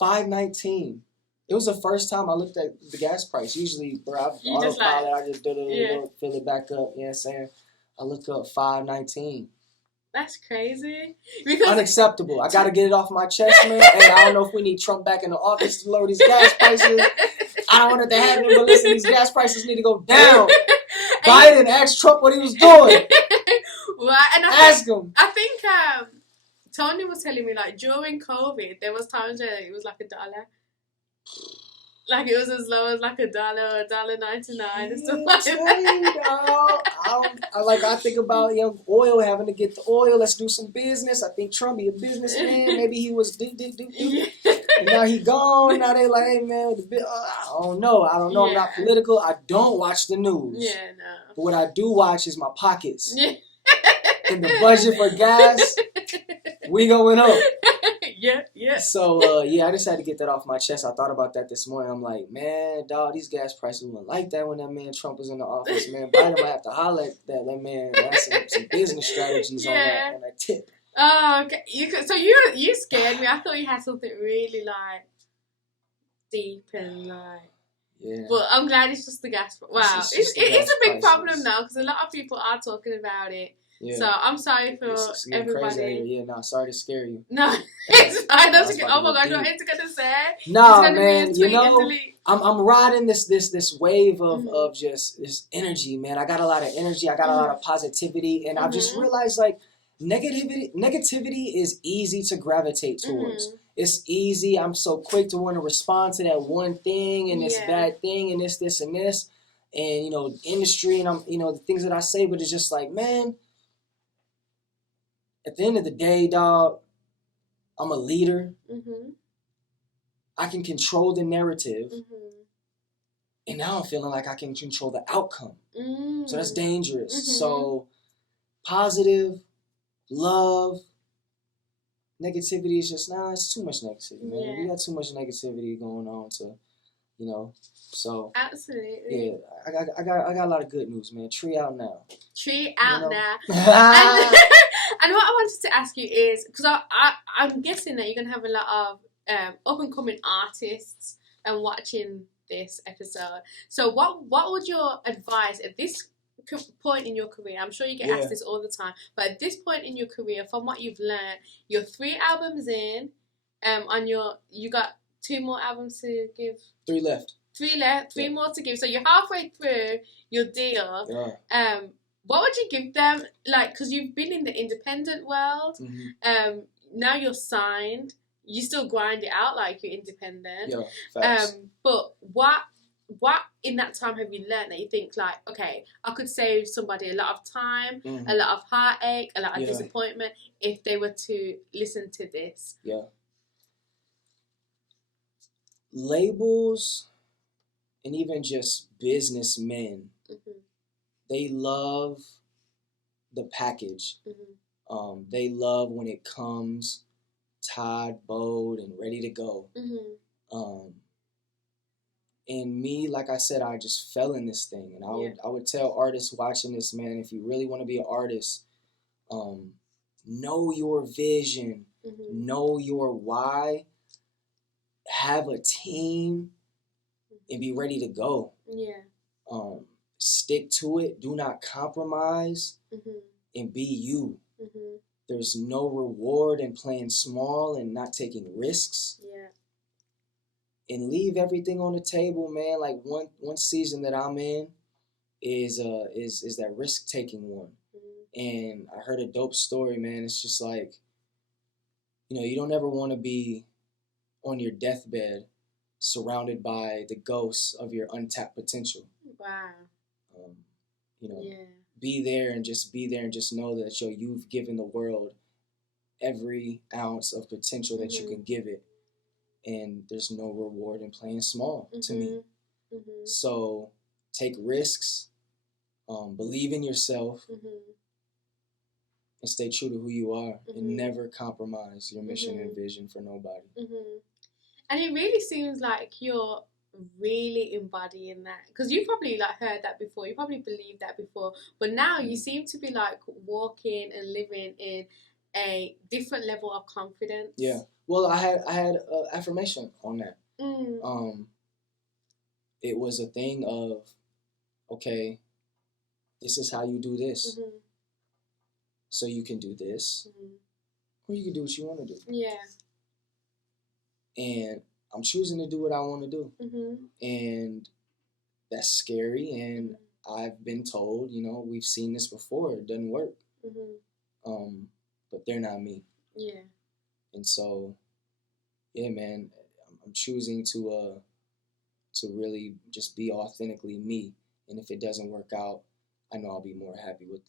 $5.19. It was the first time I looked at the gas price. Usually, bro, I autopilot, I just fill it back up. You know what I'm saying? I look up $5.19. That's crazy. Because unacceptable. I gotta get it off my chest, man. And I don't know if we need Trump back in the office to lower these gas prices. I don't want it to happen, but listen, these gas prices need to go down. Biden asked Trump what he was doing. Right, and ask him. I think Tony was telling me, like, during COVID, there was times where it was like $1. Like, it was as low as like $1 or $1.99 and stuff like that. I think about oil, having to get the oil. Let's do some business. I think Trump be a businessman. Maybe he was and now he gone. Now they like, hey man, I don't know. Yeah. I'm not political. I don't watch the news. Yeah, no. But what I do watch is my pockets. Yeah. And the budget for gas, we going up. Yeah. So, yeah, I just had to get that off my chest. I thought about that this morning. I'm like, man, dog, these gas prices weren't like that when that man Trump was in the office, man. Biden might have to holler at that man. That's some business strategies on that tip. Oh, okay. You scared me. I thought you had something really like deep and like. Yeah. But I'm glad it's just the gas. Wow, it's a big problem now because a lot of people are talking about it. Yeah. So I'm sorry for everybody. Crazy. Yeah, no, sorry to scare you. No, it's fine. Oh my god, what it's gonna say? No, man, you know, I'm riding this wave of just this energy, man. I got a lot of energy. I got a lot of positivity, and I've just realized like negativity is easy to gravitate towards. It's easy. I'm so quick to want to respond to that one thing and this bad thing and this and this, and you know, industry and the things that I say, but it's just like, man. At the end of the day, dog, I'm a leader. I can control the narrative. And now I'm feeling like I can control the outcome. So that's dangerous. So positive, love, negativity is just, it's too much negativity, man. Yeah. We got too much negativity going on so. Absolutely. Yeah, I got a lot of good news, man. Tree out now. Tree out now. And what I wanted to ask you is, because I'm guessing that you're going to have a lot of up-and-coming artists watching this episode. So what would your advice at this point in your career, I'm sure you get asked this all the time, but at this point in your career, from what you've learned, you're 3 albums in, you got 2 more albums to give? 3 left. 3 left, 3 more to give. So you're halfway through your deal. Yeah. What would you give them? Like, because you've been in the independent world. Now you're signed. You still grind it out like you're independent. Yeah, facts. But what in that time have you learned that you think like, okay, I could save somebody a lot of time, a lot of heartache, a lot of disappointment if they were to listen to this? Yeah. Labels and even just businessmen, they love the package. They love when it comes tied, bowed, and ready to go. And me, like I said, I just fell in this thing. And I would tell artists watching this, man, if you really want to be an artist, know your vision, know your why, have a team, and be ready to go. Yeah. Stick to it. Do not compromise, and be you. There's no reward in playing small and not taking risks. Yeah. And leave everything on the table, man. Like one season that I'm in is that risk taking one. And I heard a dope story, man. It's just like, you don't ever want to be on your deathbed surrounded by the ghosts of your untapped potential. Wow. Be there and just know that you've given the world every ounce of potential that you can give it. And there's no reward in playing small to me. So take risks, believe in yourself, and stay true to who you are, and never compromise your mission and vision for nobody. And it really seems like you're really embodying that, because you probably like heard that before, you probably believed that before, but now you seem to be like walking and living in a different level of confidence. Yeah. Well, I had affirmation on that. It was a thing of, okay, this is how you do this. So you can do this, or you can do what you want to do. Yeah. And I'm choosing to do what I want to do. And that's scary. And I've been told, we've seen this before. It doesn't work. But they're not me. Yeah. And so, yeah, man, I'm choosing to really just be authentically me. And if it doesn't work out, I know I'll be more happy with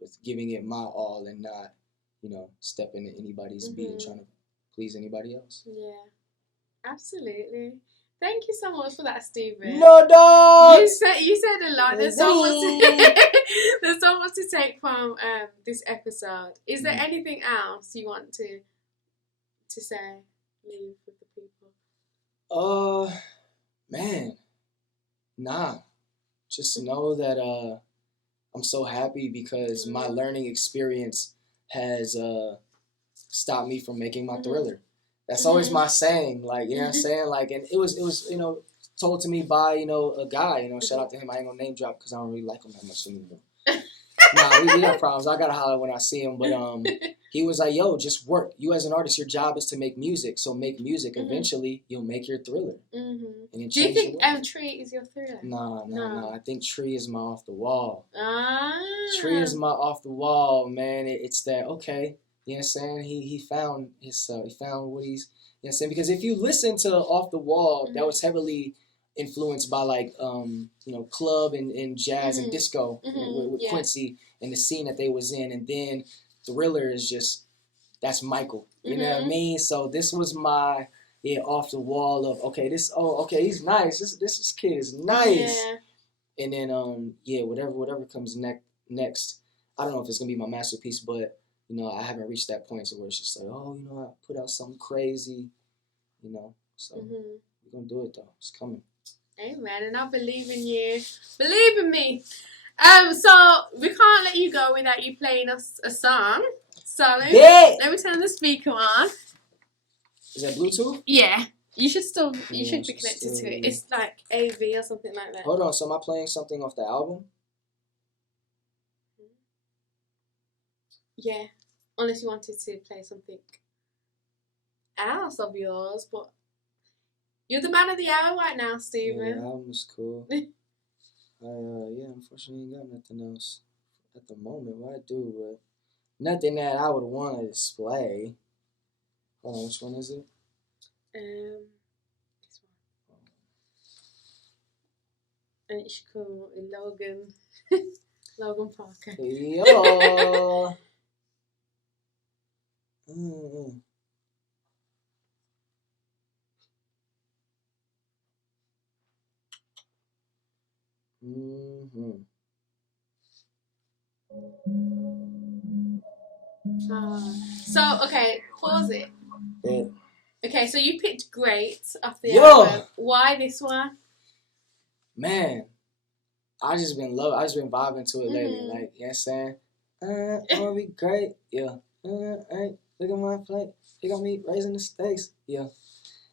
with giving it my all and not, stepping into anybody's beat and trying to please anybody else. Yeah, absolutely. Thank you so much for that, Steven. No, dog. You said a lot. There's so much to take from this episode. Is there anything else you want to to say? Leave with the people. Man, nah. Just know that I'm so happy because my learning experience has stopped me from making my thriller. That's always my saying. Like, you know what I'm saying? Like, and it was told to me by a guy. Shout out to him. I ain't gonna name drop because I don't really like him that much anymore. Nah, we got problems. I gotta holler when I see him. But he was like, "Yo, just work. You as an artist, your job is to make music. So make music. Eventually, you'll make your thriller." And then do you think Tree is your thriller? No. I think Tree is my off the wall. Ah. Tree is my off the wall, man. It's that okay. You know what I'm saying? He found his he found what he's. You know what I'm saying? Because if you listen to Off the Wall, that was heavily influenced by like club and jazz and disco with Quincy and the scene that they was in, and then Thriller is just that's Michael. You know what I mean? So this was my off the wall of okay, he's nice. This kid is nice. Yeah. And then whatever comes next, I don't know if it's gonna be my masterpiece, but I haven't reached that point to where it's just like, I put out something crazy, so we're gonna do it though. It's coming. Amen, and I believe in you. Believe in me. So we can't let you go without you playing us a song. So let me turn the speaker on. Is that Bluetooth? Yeah. You should be connected to it. It's like AV or something like that. Hold on, so am I playing something off the album? Yeah. Unless you wanted to play something else of yours, but you're the man of the hour right now, Steven. Yeah, the album is cool. Unfortunately, ain't got nothing else at the moment. What I do, but nothing that I would want to display. Hold on, which one is it? This one. And it's called Logan Parker. Yo. So okay, pause it. Yeah. Okay, so you picked Great off the album. Why this one? Man, I just been vibing to it lately. Like, you know what I'm saying? I wanna be great. Yeah. Hey, look at my plate. They got me raising the stakes. Yeah.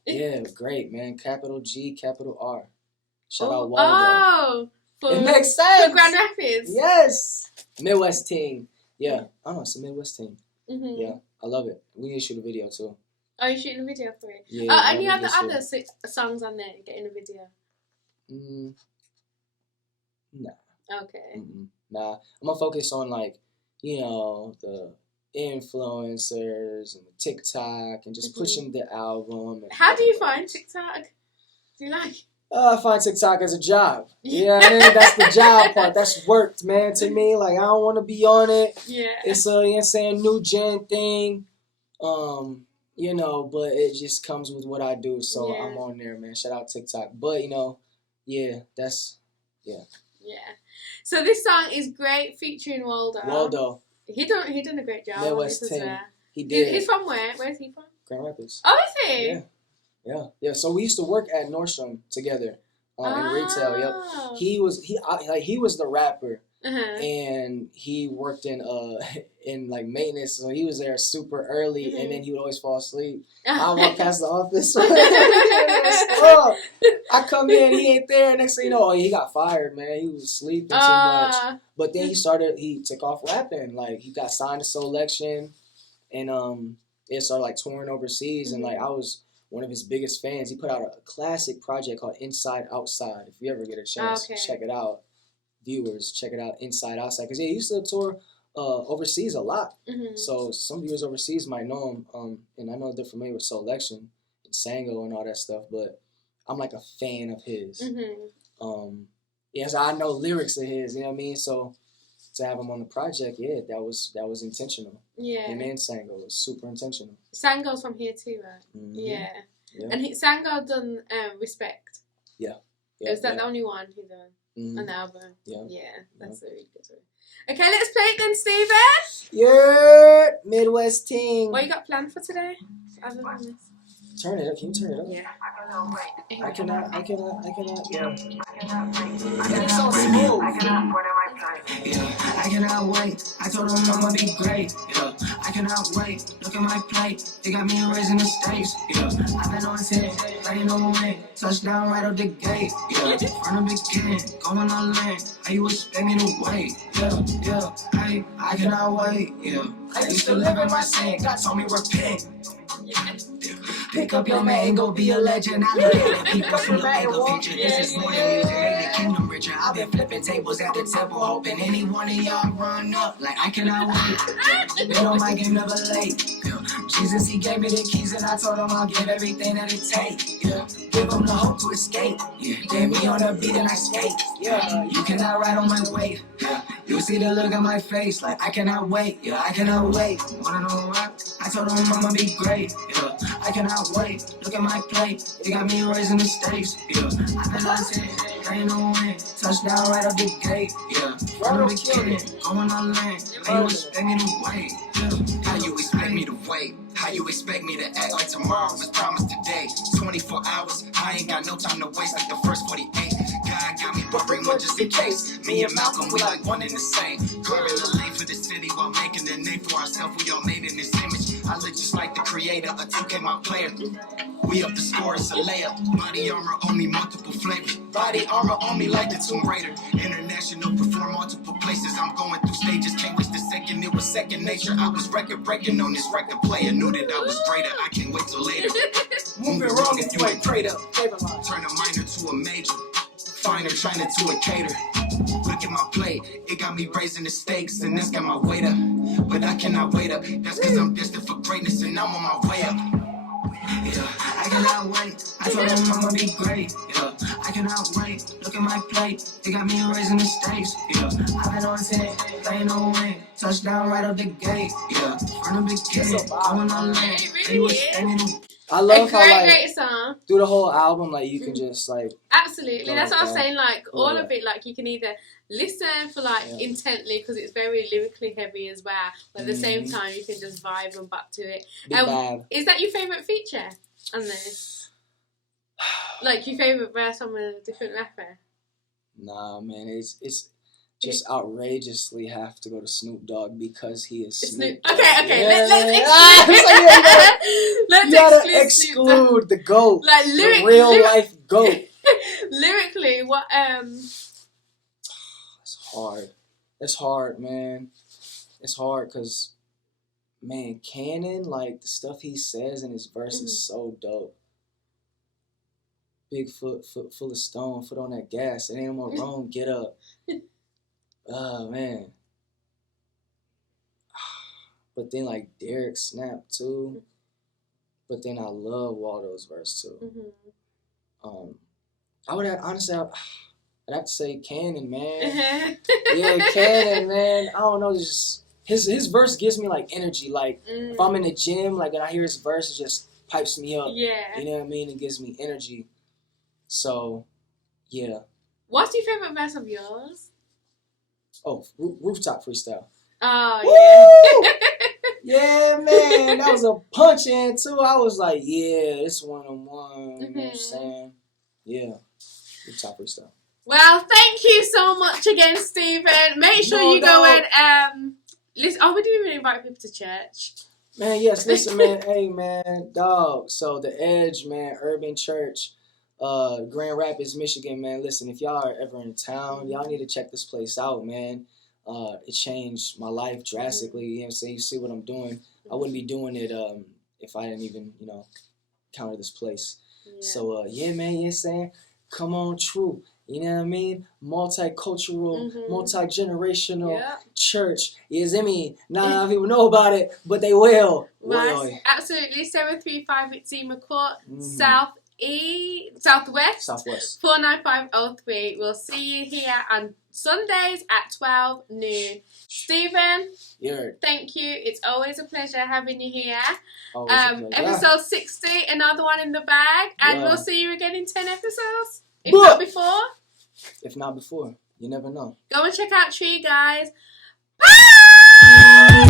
Yeah, great, man. Capital G, capital R. Shout out Waldo. It makes sense. For Grand Rapids. Yes. Midwest team. Yeah. Oh, it's a Midwest team. Yeah, I love it. We need to shoot a video too. Oh, you're shooting a video for it? Yeah. Any other songs on there getting a video? Nah. Okay. Nah. I'm gonna focus on like, the influencers and the TikTok and just pushing the album. How do you find TikTok? Do you like? I find TikTok as a job. Yeah, I mean, that's the job part. That's worked, man, to me. Like, I don't want to be on it. Yeah. It's a new gen thing. But it just comes with what I do. So I'm on there, man. Shout out TikTok. But, yeah. So this song is Great featuring Waldo. He done a great job. Midwest team. He did. He's from where? Where's he from? Grand Rapids. Oh, is he? Yeah. So we used to work at Nordstrom together in retail. Yep. He was the rapper, and he worked in like maintenance. So he was there super early, and then he would always fall asleep. I walk past the office. I come in, he ain't there. Next thing you know, he got fired, man. He was sleeping too much. But then he took off rapping. Like, he got signed to Selection, and it started like touring overseas, and like I was one of his biggest fans. He put out a classic project called Inside Outside. If you ever get a chance, check it out. Viewers, check it out, Inside Outside. Because he used to tour overseas a lot. So some viewers overseas might know him. And I know they're familiar with Selection and Sango and all that stuff. But I'm like a fan of his. So I know lyrics of his, you know what I mean? So to have him on the project, that was intentional. Yeah. Him and Sango was super intentional. Sango's from here too, right? Yeah. And Sango done Respect. Yeah. Is that the only one he done? an album. Yeah. That's a really good one. Okay, let's play it then, Steven. Yeah, Midwest Ting. What you got planned for today? Other than this? Turn it up. Can you turn it up? Yeah. I cannot. Yeah. It's so smooth. Yeah, I cannot wait. I told them I'ma be great. Yeah, I cannot wait. Look at my plate. They got me raising the stakes. Yeah, I've been on 10, ready no win. Touchdown right out the gate. Yeah, from the beginning, going on land. How you expect me to wait? Yeah, I cannot wait. Yeah, I used to live in my sin. God told me repent. Pick up your man, go be a legend. I look at the people from the bigger picture. This is more than music, make the kingdom richer. I've been flipping tables at the temple, hoping any one of y'all run up. Like I cannot wait. Been on my game, never late. Jesus, he gave me the keys, and I told him I'll give everything that it takes. Yeah, give him the hope to escape. Yeah, get me on the beat and I skate. Yeah, you cannot ride on my wave. Yeah, you see the look on my face, like I cannot wait. Yeah, I cannot wait. Wanna know what? I told him I'ma be great. Yeah, I cannot wait. Look at my plate. They got me raising the stakes. Yeah, I've been on 10, ain't no win. Touchdown right up the gate. Yeah, from the beginning, going on land. How you expect me to wait? Yeah. How you expect me to wait? How you expect me to act like tomorrow was promised today? 24 hours, I ain't got no time to waste like the first 48. God got me, but bring one just in case. Me and Malcolm, we like one and the same. Carving the lane for the city while making a name for ourselves. We all made in this image. I look just like the creator, a 2K my player. We up the score, it's a layup. Body armor on me, multiple flavors. Body armor on me like the Tomb Raider. International, perform multiple places. I'm going through stages, can't waste a second. It was second nature. I was record breaking on this record player. Knew that I was greater. I can't wait till later. Moving wrong if you ain't prayed up. Turn a minor to a major. Finer, China to a cater. Look at my plate, it got me raising the stakes, and that's got my weight up. But I cannot wait up. That's cause I'm destined for greatness, and I'm on my way up. Yeah, I cannot wait. I told them I'ma be great. Yeah, I cannot wait. Look at my plate. They got me raising the stakes. Yeah, I've been on 10, ain't no win. Touchdown right up the gate. Yeah, from the beginning, going on land. They was spending. I love how great song. Through the whole album, like you can just like absolutely. That's what I was saying. Like all of it, like you can either listen for like intently because it's very lyrically heavy as well, but at the same time you can just vibe and back to it. Is that your favorite feature on this? Like your favorite verse on a different rapper? Nah, man, it's just outrageously have to go to Snoop Dogg because he is Snoop. Okay. Yeah. Let's you gotta exclude the GOAT, like the real life GOAT. Lyrically, what? It's hard. It's hard, man. It's hard because, man, Cannon, like the stuff he says in his verse is so dope. Big foot full of stone, foot on that gas. It ain't no more wrong. Get up. Oh, man. But then, like, Derek Snap, too. But then I love Waldo's verse, too. I would have, honestly, I'd have to say Cannon, man. Yeah, Cannon, man. I don't know, just his verse gives me, like, energy. Like, if I'm in the gym, like, and I hear his verse, it just pipes me up. Yeah. You know what I mean? It gives me energy. So, yeah. What's your favorite verse of yours? Oh, Rooftop Freestyle. Oh, yeah. Yeah, man. That was a punch in, too. I was like, yeah, this one-on-one. You know what I'm saying? Yeah. Rooftop Freestyle. Well, thank you so much again, Steven. Make sure you go and listen. Oh, we didn't even invite people to church. Man, yes. Listen, man. Hey, man. Dog. So, The Edge, man. Urban Church. Grand Rapids, Michigan, man. Listen, if y'all are ever in town, y'all need to check this place out, man. It changed my life drastically. You know what I'm saying? You see what I'm doing. I wouldn't be doing it if I didn't even, counter this place. Yeah. So, yeah, man, you know what I'm saying? Come on, true. You know what I mean? Multicultural, multi-generational church. You know what I mean? Not a lot of people know about it, but they will. Nice. Absolutely. 735 Itzema Court, Southwest 49503. We'll see you here on Sundays at 12 noon. Steven, thank you. It's always a pleasure having you here. Episode 60, another one in the bag, and we'll see you again in 10 episodes, if not before. if not before. You never know. Go and check out Tree, guys. Bye!